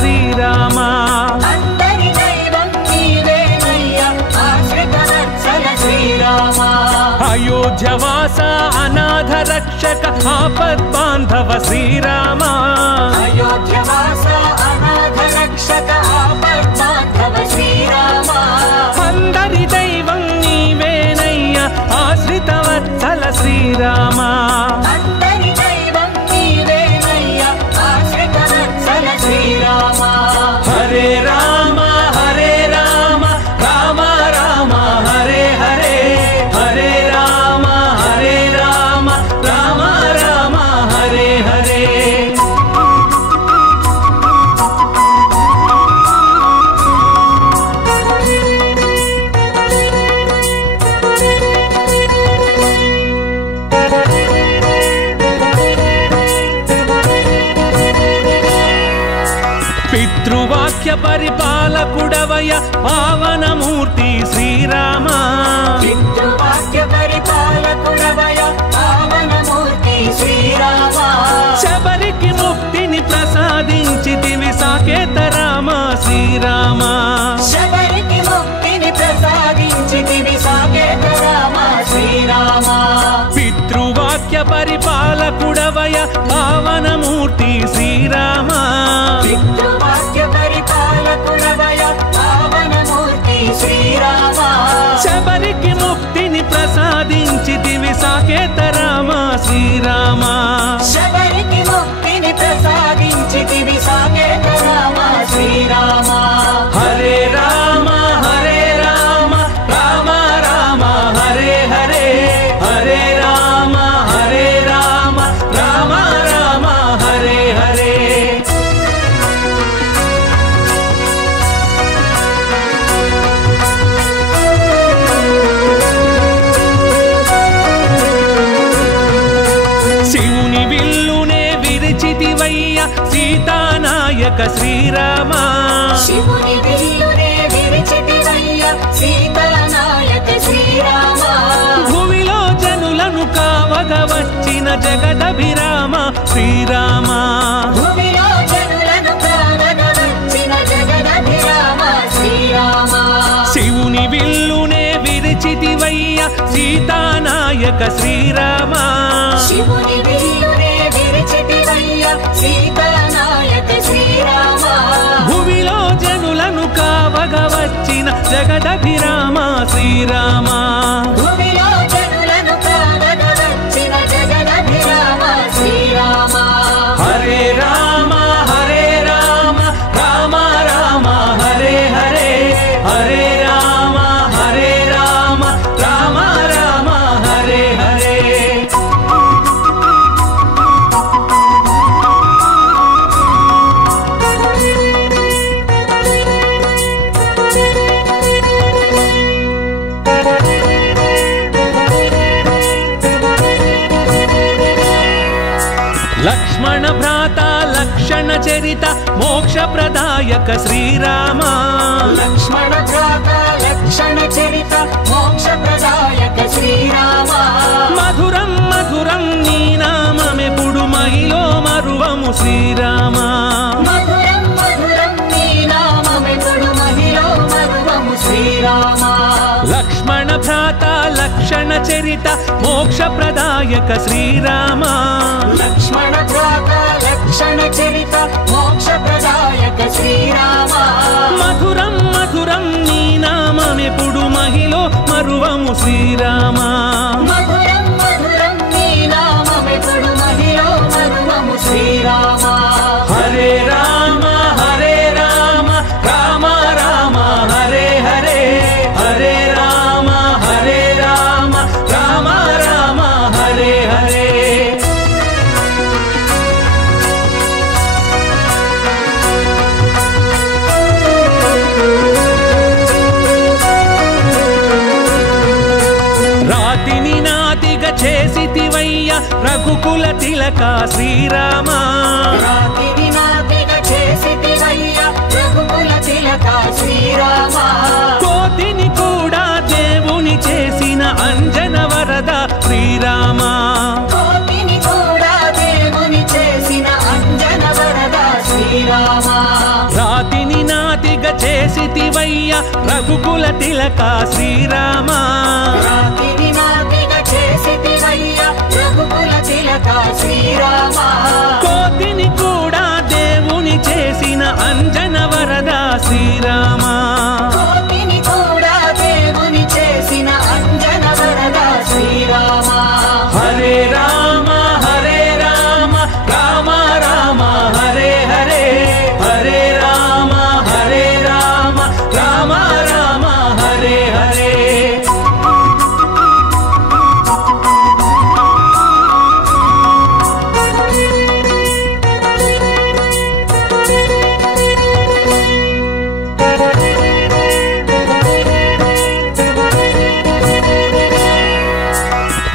శ్రీరామ అందరి దైవం నీవేనయ్యా ఆశ్రిత వత్సల శ్రీరామ అయోధ్యవాస అనాథ రక్షక ఆపద్బాంధవ శ్రీరామ అయోధ్యవాస అనాథ రక్షక ఆపద్బాంధవ శ్రీరామ అందరి దైవం నీవేనయ్యా ఆశ్రిత వత్సల శ్రీరామ అందరి దైవం నీవేనయ్యా ఆశ్రిత వత్సల శ్రీరామ హరే రామ హరే రామ రామ రామ హరే హరే హరే రామ హరే రామ రామ రామ హరే హరే పితృవాక్య పరిపాలకుడవయ పావనమూర్తి శ్రీరామ పితృవాక్య పరిపాలకుడవయ పావనమూర్తి శ్రీరామ శబరికి ముక్తిని ప్రసాదించితివి సాకేత రామ శ్రీరామ శబరికి ముక్తిని ప్రసాదించితివి సాకేత రామ శ్రీరామ పితృవాక్య పరిపాలకుడవయ పావనమూర్తి శ్రీరామ పితృవాక్య పరిపాలకుడవయ పావనమూర్తి శ్రీరామ శబరికి ముక్తిని ప్రసాదించితివి సాకేత రామ శ్రీరామ శబరికి ముక్తిని ప్రసాదించితివి సాకేత రామ శ్రీరామ హరే రామ హరే రామ రామ రామ హరే హరే హరే రామ హరే రామ రామ రామ హరే హరే శివుని విల్లునే విరిచితివయ్య సీతానాయక శ్రీరామ శివుని విల్లునే విరిచితివయ్య సీతానాయక శ్రీరామ భూమిలో జనులను కావగ వచ్చిన జగదభిరామ శ్రీరామ భూమిలో జనులను కావగ వచ్చిన జగదభిరామ శ్రీరామ శివుని విల్లునే విరిచితివయ్య సీతానాయక శ్రీరామ శివుని విల్లునే విరిచితివయ్య సీతానాయక శ్రీరామ భూమిలో జనులను కావగ వచ్చిన జగదభిరామ శ్రీరామ భూమిలో జనులను కావగ వచ్చిన జగదభిరామ శ్రీరామ హరే రామ హరే రామ రామ రామ హరే హరే హరే రామ హరే రామ రామ రామ హరే హరే లక్ష్మణ భ్రాత లక్షణ చరిత మోక్ష ప్రదాయక శ్రీరామ లక్ష్మణ భ్రాత లక్షణ చరిత మోక్ష ప్రదాయక శ్రీరామ మధురం మధురం నీ నామమెప్పుడు మహిలో మరువము శ్రీరామ మధురం మధురం నీ నామమెప్పుడు మహిలో మరువము శ్రీరామ లక్ష్మణ భ్రాత లక్షణ చరిత మోక్ష ప్రదాయక శ్రీరామ లక్ష్మణ భ్రాత లక్షణ చరిత మోక్ష ప్రదాయక శ్రీరామ మధురం మధురం నీ నామమెప్పుడు మహిలో మరువము శ్రీరామ మధురం మధురం నీ నామమెప్పుడు మహిలో మరువము శ్రీరామ హరే రామ హరే రామ రామ రామ హరే హరే హరే రామ హరే రామ రామ రామ హరే హరే రాతిని నాతిగా చేసితివయ్య రఘుకుల తిలక శ్రీరామ రాతిని నాతిగా చేసితివయ్య రఘుకుల తిలక శ్రీరామ కోతిని కూడా దేవుని చేసిన అంజన వరద శ్రీరామ కోతిని కూడా దేవుని చేసిన అంజన వరద శ్రీరామ రఘుకుల తిలక శ్రీరామ రాతిని నాతిగా చేసితివయ్యా రఘుకుల తిలక శ్రీరామ కోతిని కూడా దేవుని చేసిన అంజన వరద శ్రీరామ కోతిని కూడా దేవుని చేసిన అంజన వరద శ్రీరామ హరే రామ హరే రామ రామ రామ హరే హరే హరే రామ హరే రామ రామ రామ హరే హరే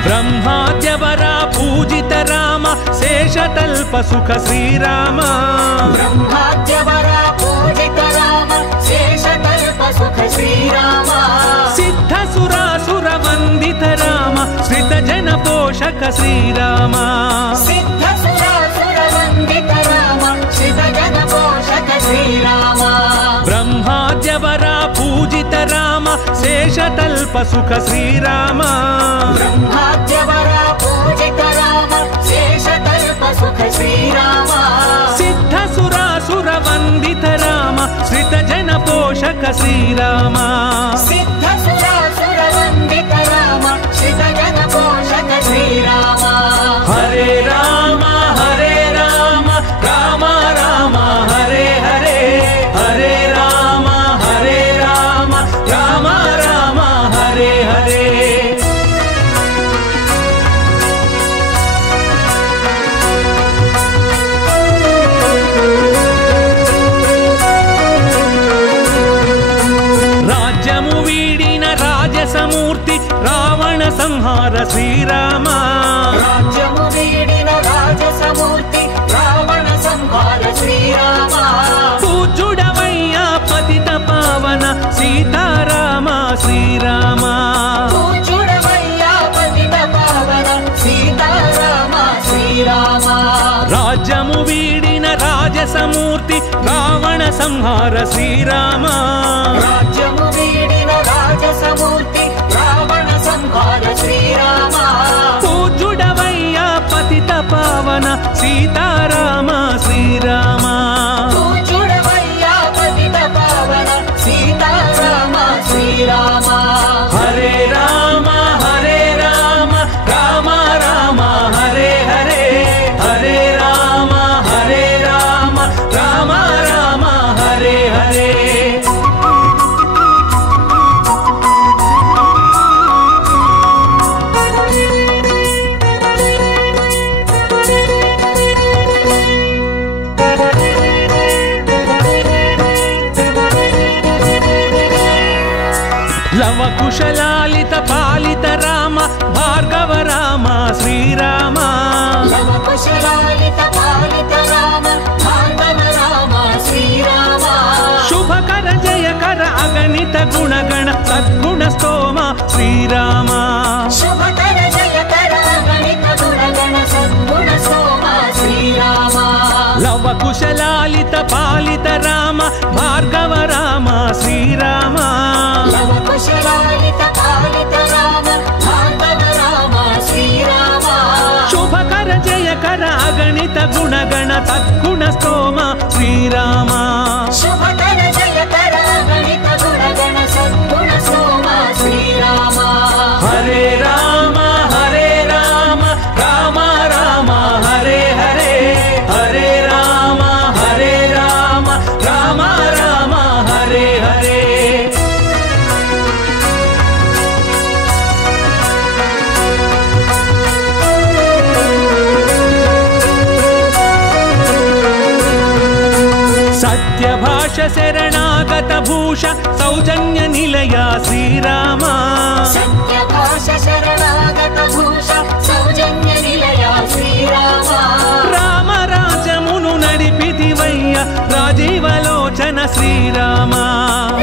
బ్రహ్మాద్యవరా పూజిత రామ శేషతల్ప సుఖ శ్రీరామ బ్రహ్మాద్యవరా పూజిత రామ శేషతల్ప సుఖ శ్రీరామ సిద్ధ సురాసుర వందిత రామ శ్రిత జన పోషక శ్రీరామ సిద్ధ సురాసుర వందిత రామ శ్రిత జన పోషక శ్రీరామ బ్రహ్మాద్యవరా పూజిత రామ శేషతల్ప సుఖ శ్రీరామ బ్రహ్మాద్యవరా పూజిత రామ శేషతల్ప సుఖ శ్రీరామ సిద్ధ సురాసుర వందిత రామ శ్రిత జన పోషక శ్రీరామ సిద్ధ సురాసుర వందిత రామ శ్రిత జన పోషక శ్రీరామ హరే రామ హరే రామ రామ రామ హరే హరే హరే రామ హరే రామ రామ రామ హరే హరే రాజ్యము వీడిన రాజసమూర్తి రావణ సంహార శ్రీరామ రాజ్యము వీడిన రాజసమూర్తి రావణ సంహార శ్రీరామ పూజుడవయ్యా పతిత పావన సీతారామ శ్రీరామ పూజుడవయ్యా పతిత పావన సీతారామ శ్రీరామ రాజ్యము వీడిన రాజసమూర్తి రావణ సంహార శ్రీరామ రాజ్యము వీడిన రాజసమూర్తి రావణ సంహార శ్రీరామ పూజుడవయ్యా పతిత పావన సీతారామ శ్రీరామ పూజుడవయ్యా పతిత పావన సీతారామ శ్రీరామ హరే రామ హరే రామ రామ రామ హరే హరే హరే రామ హరే రామ రామ రామ హరే హరే లవ కుశలాలిత పాలిత రామ భార్గవ రామ శ్రీరామ లవ కుశలాలిత పాలిత రామ భార్గవ రామ శ్రీరామ శుభకర జయకర అగణిత గుణగణ సద్గుణ స్తోమ శ్రీరామ శుభకర జయకర గణిత గుణగణ సద్గుణ సోమ శ్రీరామ లవ కుశలాలిత పాలిత రామ భార్గవ రామ శ్రీరామ లవ కుశలాలిత పాలిత రామ భార్గవ రామ శ్రీరామ శుభకర జయకర అగణిత గుణగణ సద్గుణ స్తోమ శ్రీరామ శుభకర జయకర గణిత గుణగణ సద్గుణ సోమ శ్రీరామ హరే రామ హరే రామ రామ రామ హరే హరే హరే రామ హరే రామ రామ రామ హరే హరే సత్యభాష శరణాగత భూష సౌజన్య నిలయ శ్రీరామ సత్యభాష శరణాగత భూష సౌజన్య నిలయ శ్రీరామ రామ రాజమును నడిపితివయ్య రాజీవలోచన శ్రీరామ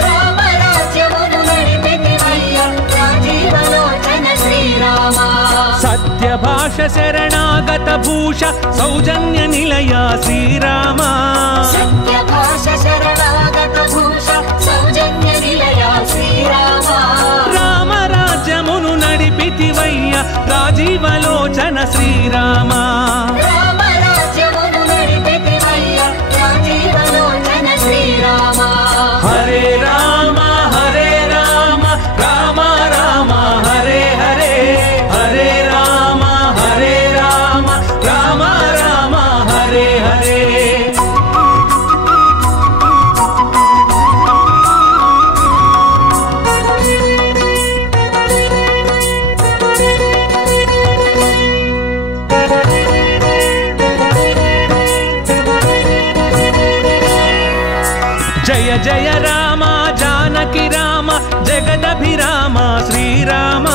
రామ రాజ్యమును నడిపితివయ్య రాజీవలోచన శ్రీరామ సత్యభాష శరణాగత భూష సౌజన్య నిలయ శ్రీరామ సత్యభాష శరణాగత భూష సౌజన్య నిలయ రాజీవలోచన శ్రీరామ రామరాజ్యమును నడిపెతివయ్యా రాజీవలోచన శ్రీరామ హరే రామ హరే రామ రామ రామ హరే హరే హరే రామ హరే రామ రామ రామ హరే హరే జయ జయ రామ జానకి రామ జగదభిరామ శ్రీరామ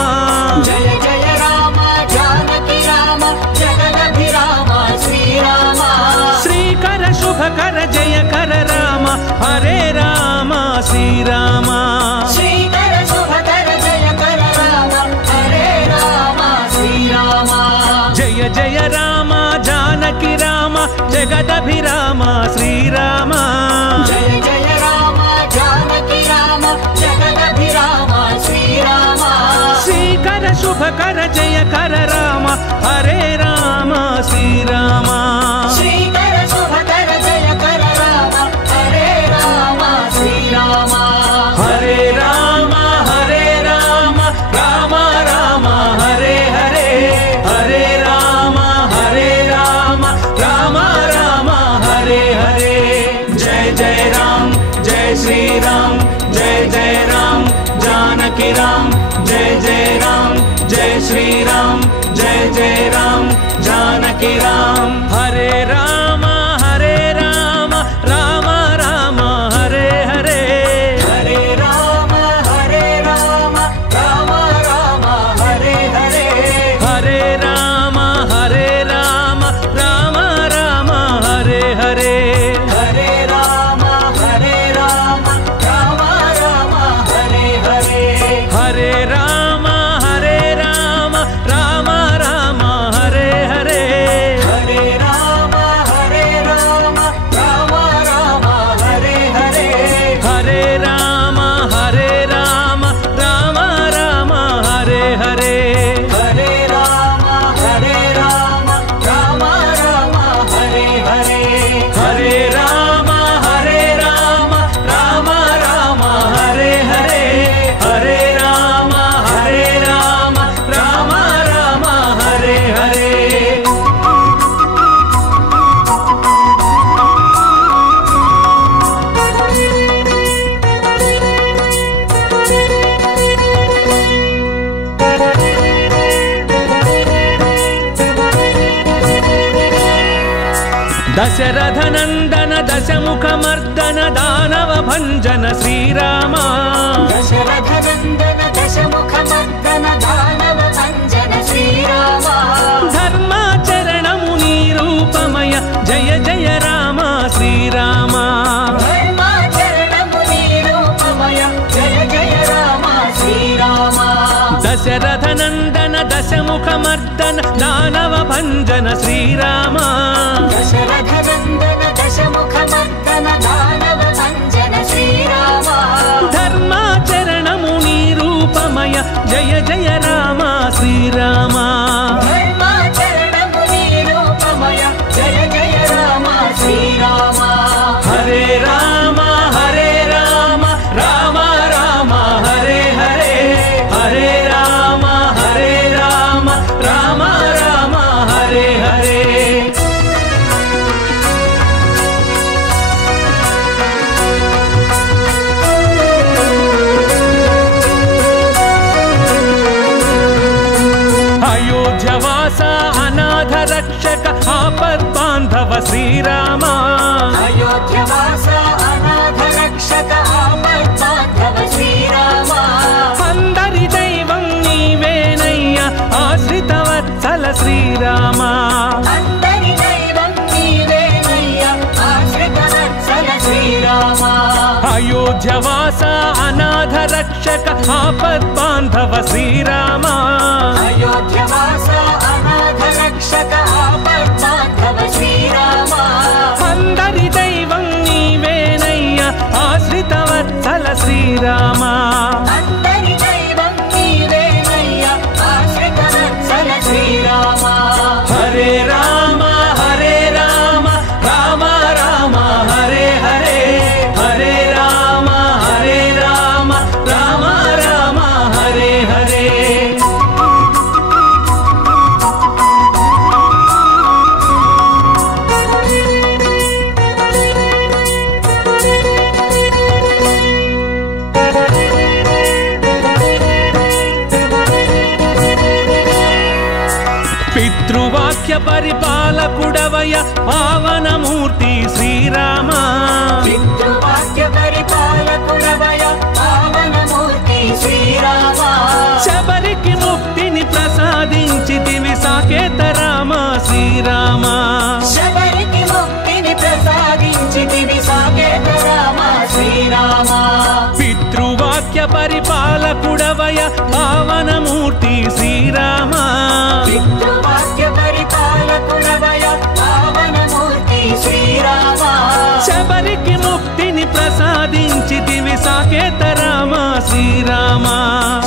జయ జయ రామ జానకి రామ జగదభిరామ శ్రీరామ శ్రీకర శుభకర జయకర రామ హరే రామ శ్రీరామ శ్రీకర శుభకర జయకర రామ హరే రామ శ్రీరామ జయ జయ రామ జానకి రామ జగదభిరామ శ్రీరామ జయ జయ రామ జానకి రామ జగదభిరామ శ్రీరామ శ్రీకర శుభకర జయకర రామ హరే రామ శ్రీరామ శ్రీకర శుభకర జయకర రామ హరే రామ శ్రీరామ హరే రామ హరే రామ రామ రామ హరే హరే హరే రామ హరే రామ రామ రామ హరే హరే జయ జయ రామ జయ శ్రీ రామ జయ జయ రామ జానకి రామ జయ జయ రామ జయ శ్రీ రామ జయ జయ రామ జానకి రామ హరే రామ హరే రామ రామ రామ హరే హరే హరే రామ హరే రామ రామ రామ హరే హరే హరే రామ హరే రామ రామ రామ హరే హరే హరే రామ హరే రామ రామ రామ హరే హరే హరే రామ హరే రామ రామ రామ హరే హరే హరే రామ హరే రామ రామ రామ హరే హరే హరే రామ హరే రామ రామ రామ హరే హరే హరే రామ హరే రామ రామ రామ హరే హరే హరే రామ హరే రామ రామ రామ హరే హరే హరే రామ హరే రామ రామ రామ హరే హరే దశరథ నందన దశముఖమర్దన దానవ భంజన శ్రీరామ దశరథ నందన దశముఖమర్దన దానవ భంజన శ్రీరామ ధర్మాచరణము నీ రూపమయ జయ జయ రామ శ్రీరామ ధర్మాచరణము నీ రూపమయ జయ జయ రామ శ్రీరామ దశరథ నందన దశముఖమర్దన దానవ భంజన శ్రీరామ దశరథ నందన దశముఖమర్దన దానవ భంజన శ్రీరామ ధర్మాచరణము నీ రూపమయ జయ జయ రామ శ్రీరామ ధర్మాచరణము నీ రూపమయ జయ జయ రామ శ్రీరామ హరే రామ హరే రామ రామ రామ హరే హరే హరే రామ హరే రామ రామ రామ హరే హరే అయోధ్యవాస అనాథ రక్షక ఆపద్బాంధవ శ్రీరామ అయోధ్యవాస అనాథ రక్షక ఆపద్బాంధవ శ్రీరామ అందరి దైవం నీవేనయ్య ఆశ్రిత వత్సల శ్రీరామ అందరి దైవం నీవేనయ్య ఆశ్రిత వత్సల శ్రీరామ అయోధ్యవాస అనాథ రక్షక ఆపద్బాంధవ శ్రీరామ అయోధ్యవాస అనాథ రక్షక ఆపద్బాంధవ శ్రీరామ అందరి దైవం నీవేనయ్య ఆశ్రిత వత్సల శ్రీరామ అందరి దైవం నీవేనయ్య ఆశ్రిత వత్సల పితృవాక్య పరిపాలకుడవయ పావనమూర్తి శ్రీరామ పితృవాక్య పరిపాలకుడవయ పావనమూర్తి శ్రీరామ శబరికి ముక్తిని ప్రసాదించితివి సాకేత రామ శ్రీరామ శబరికి ముక్తిని ప్రసాదించితివి సాకేత రామ శ్రీరామ పితృవాక్య పరిపాలకుడవయ పావనమూర్తి శ్రీరామ పితృవాక్య పరిపాలకుడవయ పావనమూర్తి శ్రీరామ శబరికి ముక్తిని ప్రసాదించితివి సాకేత రామ శ్రీరామ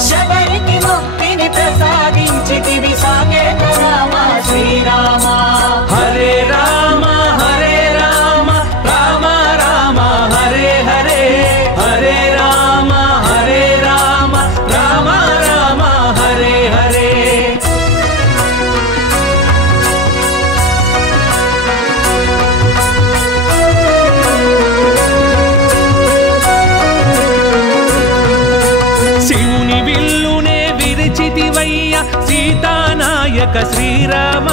శబరికి ముక్తిని ప్రసాదించితివి సాకేత రామ శ్రీరామ హరే రామ హరే రామ రామ రామ హరే హరే హరే రామ హరే రామ రామ రామ హరే హరే శివుని విల్లునే విరిచితివయ్య సీతానాయక శ్రీరామ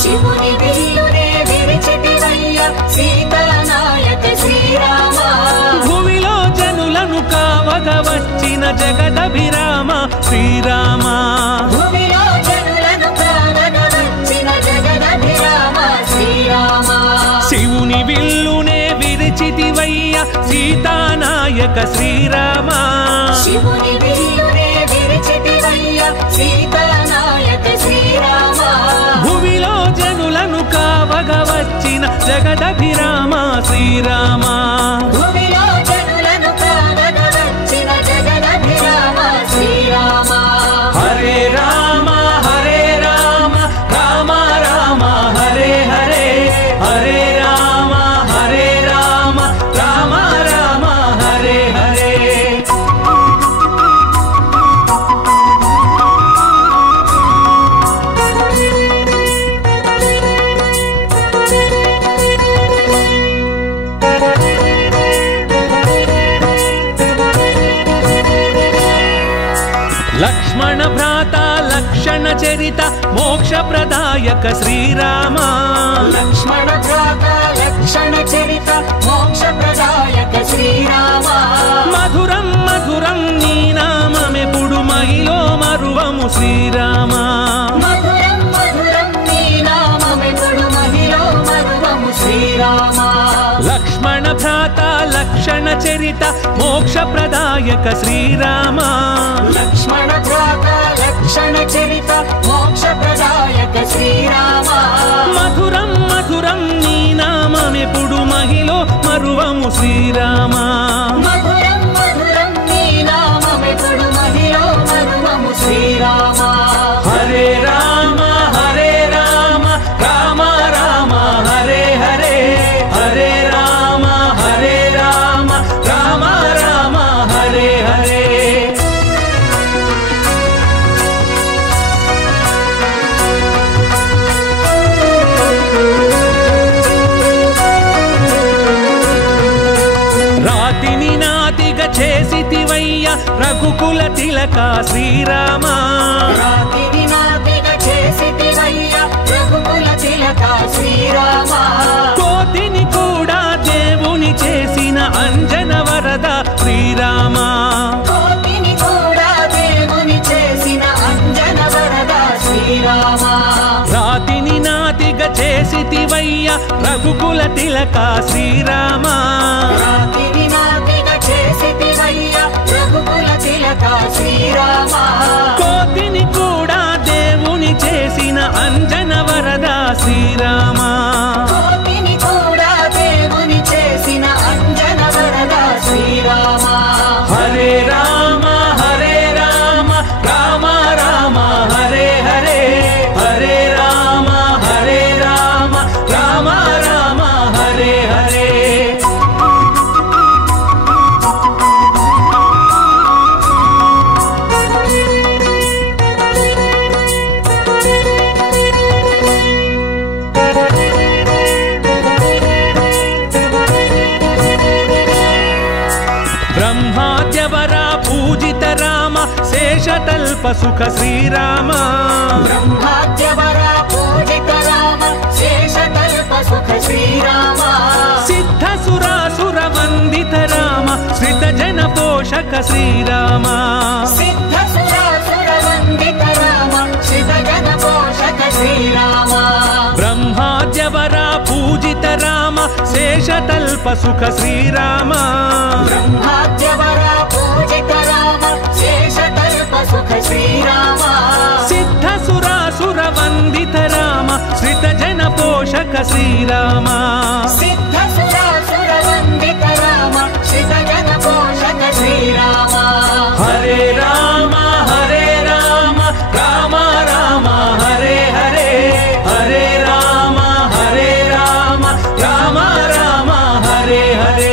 శివుని విల్లునే విరిచితివయ్య సీతానాయక శ్రీరామ భూమిలో జనులను కావగ వచ్చిన జగదభిరామ శ్రీరామ భూమిలో జనులను కావగ వచ్చిన జగదభిరామ శ్రీరామ శివుని విల్లునే విరిచితివయ్య సీతానాయక శ్రీరామ శివుని విల్లునే విరిచితివయ్య సీతానాయక శ్రీరామ భూమిలో జనులను కావగ వచ్చిన జగదభిరామ శ్రీరామ భూమిలో జనులను కావగ వచ్చిన జగదభిరామ శ్రీరామ హరే రామ హరే రామ రామ రామ హరే హరే హరే రామ హరే రామ రామ రామ హరే హరే లక్ష్మణ భ్రాత లక్షణ చరిత మోక్ష ప్రదాయక శ్రీరామ లక్ష్మణ భ్రాత లక్షణ చరిత మోక్ష ప్రదాయక శ్రీరామ మధురం మధురం నీ నామమెప్పుడు మహిలో మరువము శ్రీరామ మధురం మధురం నీ నామమెప్పుడు మహిలో మరువము శ్రీరామ లక్ష్మణ భ్రాత లక్షణ చరిత మోక్ష ప్రదాయక శ్రీరామ లక్ష్మణ భ్రాత లక్షణ చరిత మోక్ష ప్రదాయక శ్రీరామ మధురం మధురం నీ నామమెప్పుడు మహిలో మరువము శ్రీరామ మధురం మధురం నీ నామమెప్పుడు మహిలో మరువము శ్రీరామ హరే రామ హరే రామ రామ రామ హరే హరే హరే రామ హరే రామ రామ రామ హరే హరే రాతిని నాతిగా చేసితివయ్య రఘుకుల తిలక శ్రీరామ రాతిని నాతిగా చేసితివయ్య రఘుకుల తిలక శ్రీరామ కోతిని కూడా దేవుని చేసిన అంజన వరద శ్రీరామ కోటిని కూడా దేవుని చేసిన అంజన వరద శ్రీరామ రాతిని నాతిగా చేసితివయ్య రఘుకుల తిలక శ్రీరామ రాతిని నాతిగా చేసితివయ్య రఘుకుల తిలక శ్రీరామ కోతిని కూడా దేవుని చేసిన అంజన వరద శ్రీరామ కోటిని కూడా దేవుని చేసిన అంజన వరద శ్రీరామ హరే రామ హరే రామ రామ రామ హరే హరే హరే రామ హరే రామ రామ రామ హరే హరే బ్రహ్మాద్యవరా పూజిత రామ శేషతల్ప సుఖ శ్రీరామ బ్రహ్మాద్యవర పూజిత శ్రీరామ సిద్ధ సురాసుర వందిత రామ శ్రిత జన పోషక శ్రీరామ సిద్ధ సురాసుర వందిత రామ శ్రిత జన పోషక శ్రీరామ బ్రహ్మాద్యవరా పూజిత రామ శేషతల్ప సుఖ శ్రీరామ బ్రహ్మాద్యవరా పూజిత రామ శేషతల్ప సుఖ శ్రీరామ సిద్ధ సురాసుర వందిత రామ శ్రిత జన పోషక శ్రీరామ సిద్ధ సురాసుర వందిత రామ శ్రిత జన పోషక శ్రీరామ హరే రామ రామ రామ హరే హరే హరే రామ రామ రామ హరే హరే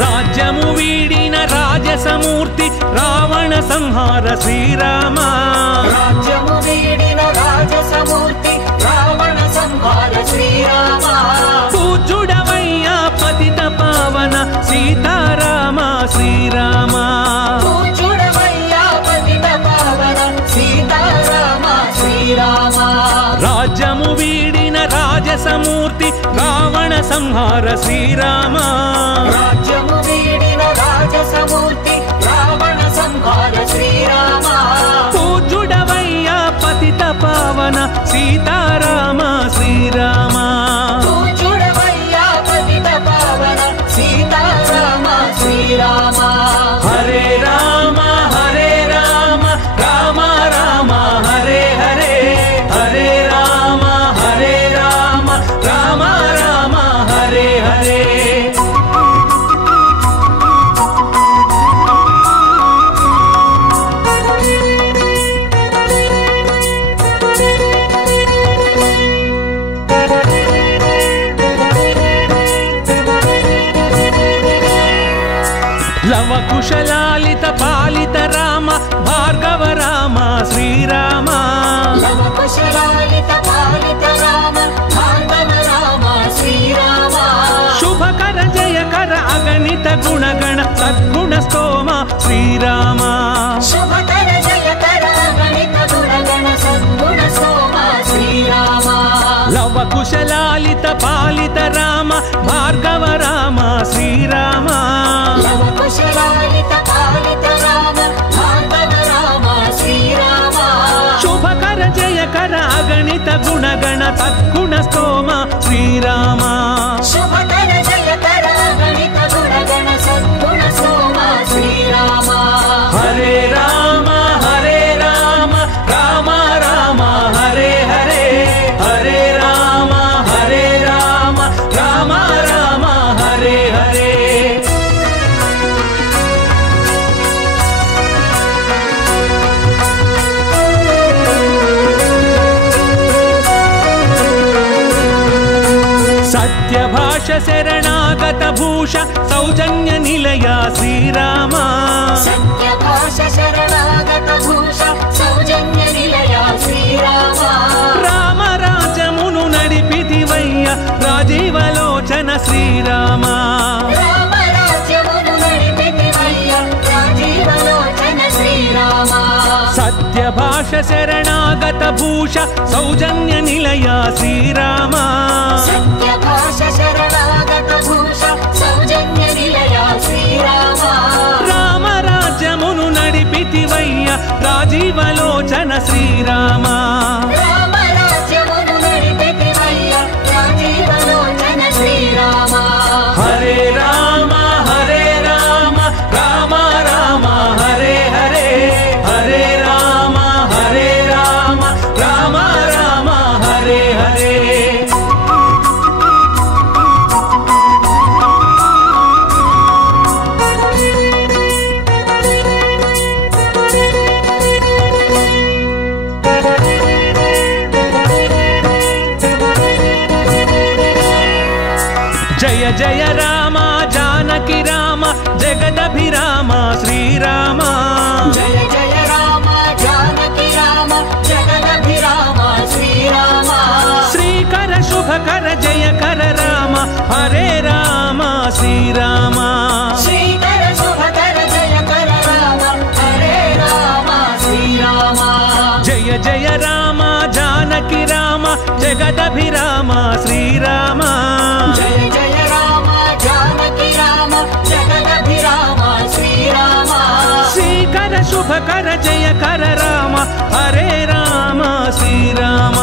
రాజ్యము వీడిన రాజసమూర్తి రావణ సంహార శ్రీరామ రాజ్యము వీడిన రాజసమూర్తి రావణ సంహార శ్రీరామ పూజుడవయ్యా పతిత పావన సీతారామ శ్రీరామ పూజుడవయ్యా పతిత పావన సీతారామ శ్రీరామ రాజ్యము వీడిన రాజసమూర్తి రావణ సంహార శ్రీరామ రాజ్యము వీడిన రాజసమూర్తి రావణ సంహార శ్రీరామ పూజుడవయ్యా పతిత పావన సీతారామ శ్రీరామ పూజుడవయ్యా పతిత పావన సీతారామ శ్రీరామ హరే రామ రామ రామ హరే హరే హరే రామ రామ రామ హరే హరే లవ కుశలాలిత పాలిత రామ భార్గవ రామ శ్రీరామ లవ కుశలాలిత పాలిత రామ భార్గవ రామ శ్రీరామ శుభకర జయకర అగణిత గుణగణ సద్గుణ స్తోమ శ్రీరామ శుభకర జయకర గణిత గుణగణ సద్గుణ సోమ శ్రీరామ లవ కుశలాలిత పాలిత రామ భార్గవ రామ శ్రీరామ లవ కుశలాలిత పాలిత రామ భార్గవ రామ శ్రీరామ శుభకర జయకర అగణిత గుణగణ సద్గుణ స్తోమ శ్రీరామ శుభకర జయకర గణిత గుణగణ సద్గుణ సోమ శ్రీరామ హరే రామ రామ రామ హరే హరే హరే రామ రామ రామ హరే హరే సత్యభాష శరణాగత భూష సౌజన్య నిలయ శ్రీరామ సత్యభాష శరణాగత భూష సౌజన్య నిలయ శ్రీరామ రామ రాజమును నడిపితివయ్య రాజీవలోచన శ్రీరామ రామ రాజ్యమును నడిపితివయ్య రాజీవలోచన శ్రీరామ సత్యభాష శరణాగత భూష సౌజన్య నిలయ శ్రీరామ సత్యభాష శరణాగత భూష సౌజన్య నిలయ శ్రీరామ రామ రాజ్యమును నడిపితివయ్య రాజీవలోచన శ్రీరామ రామ రాజ్యమును నడిపితివయ్య రాజీవలోచన శ్రీరామ హరే రామ రామ రామ హరే హరే హరే రామ రామ రామ హరే హరే జయ జయ రామ జానకి రామ జగదభిరామ శ్రీరామ జయ జయ రామ జానకి రామ జగదభిరామ శ్రీరామ శ్రీకర శుభకర జయకర రామ హరే రామ శ్రీరామ జగదభిరామ శ్రీరామ జయ జయ రామ జానకి రామ జగదభిరామ శ్రీరామ శ్రీకర శుభకర జయకర రామ హరే రామ శ్రీరామ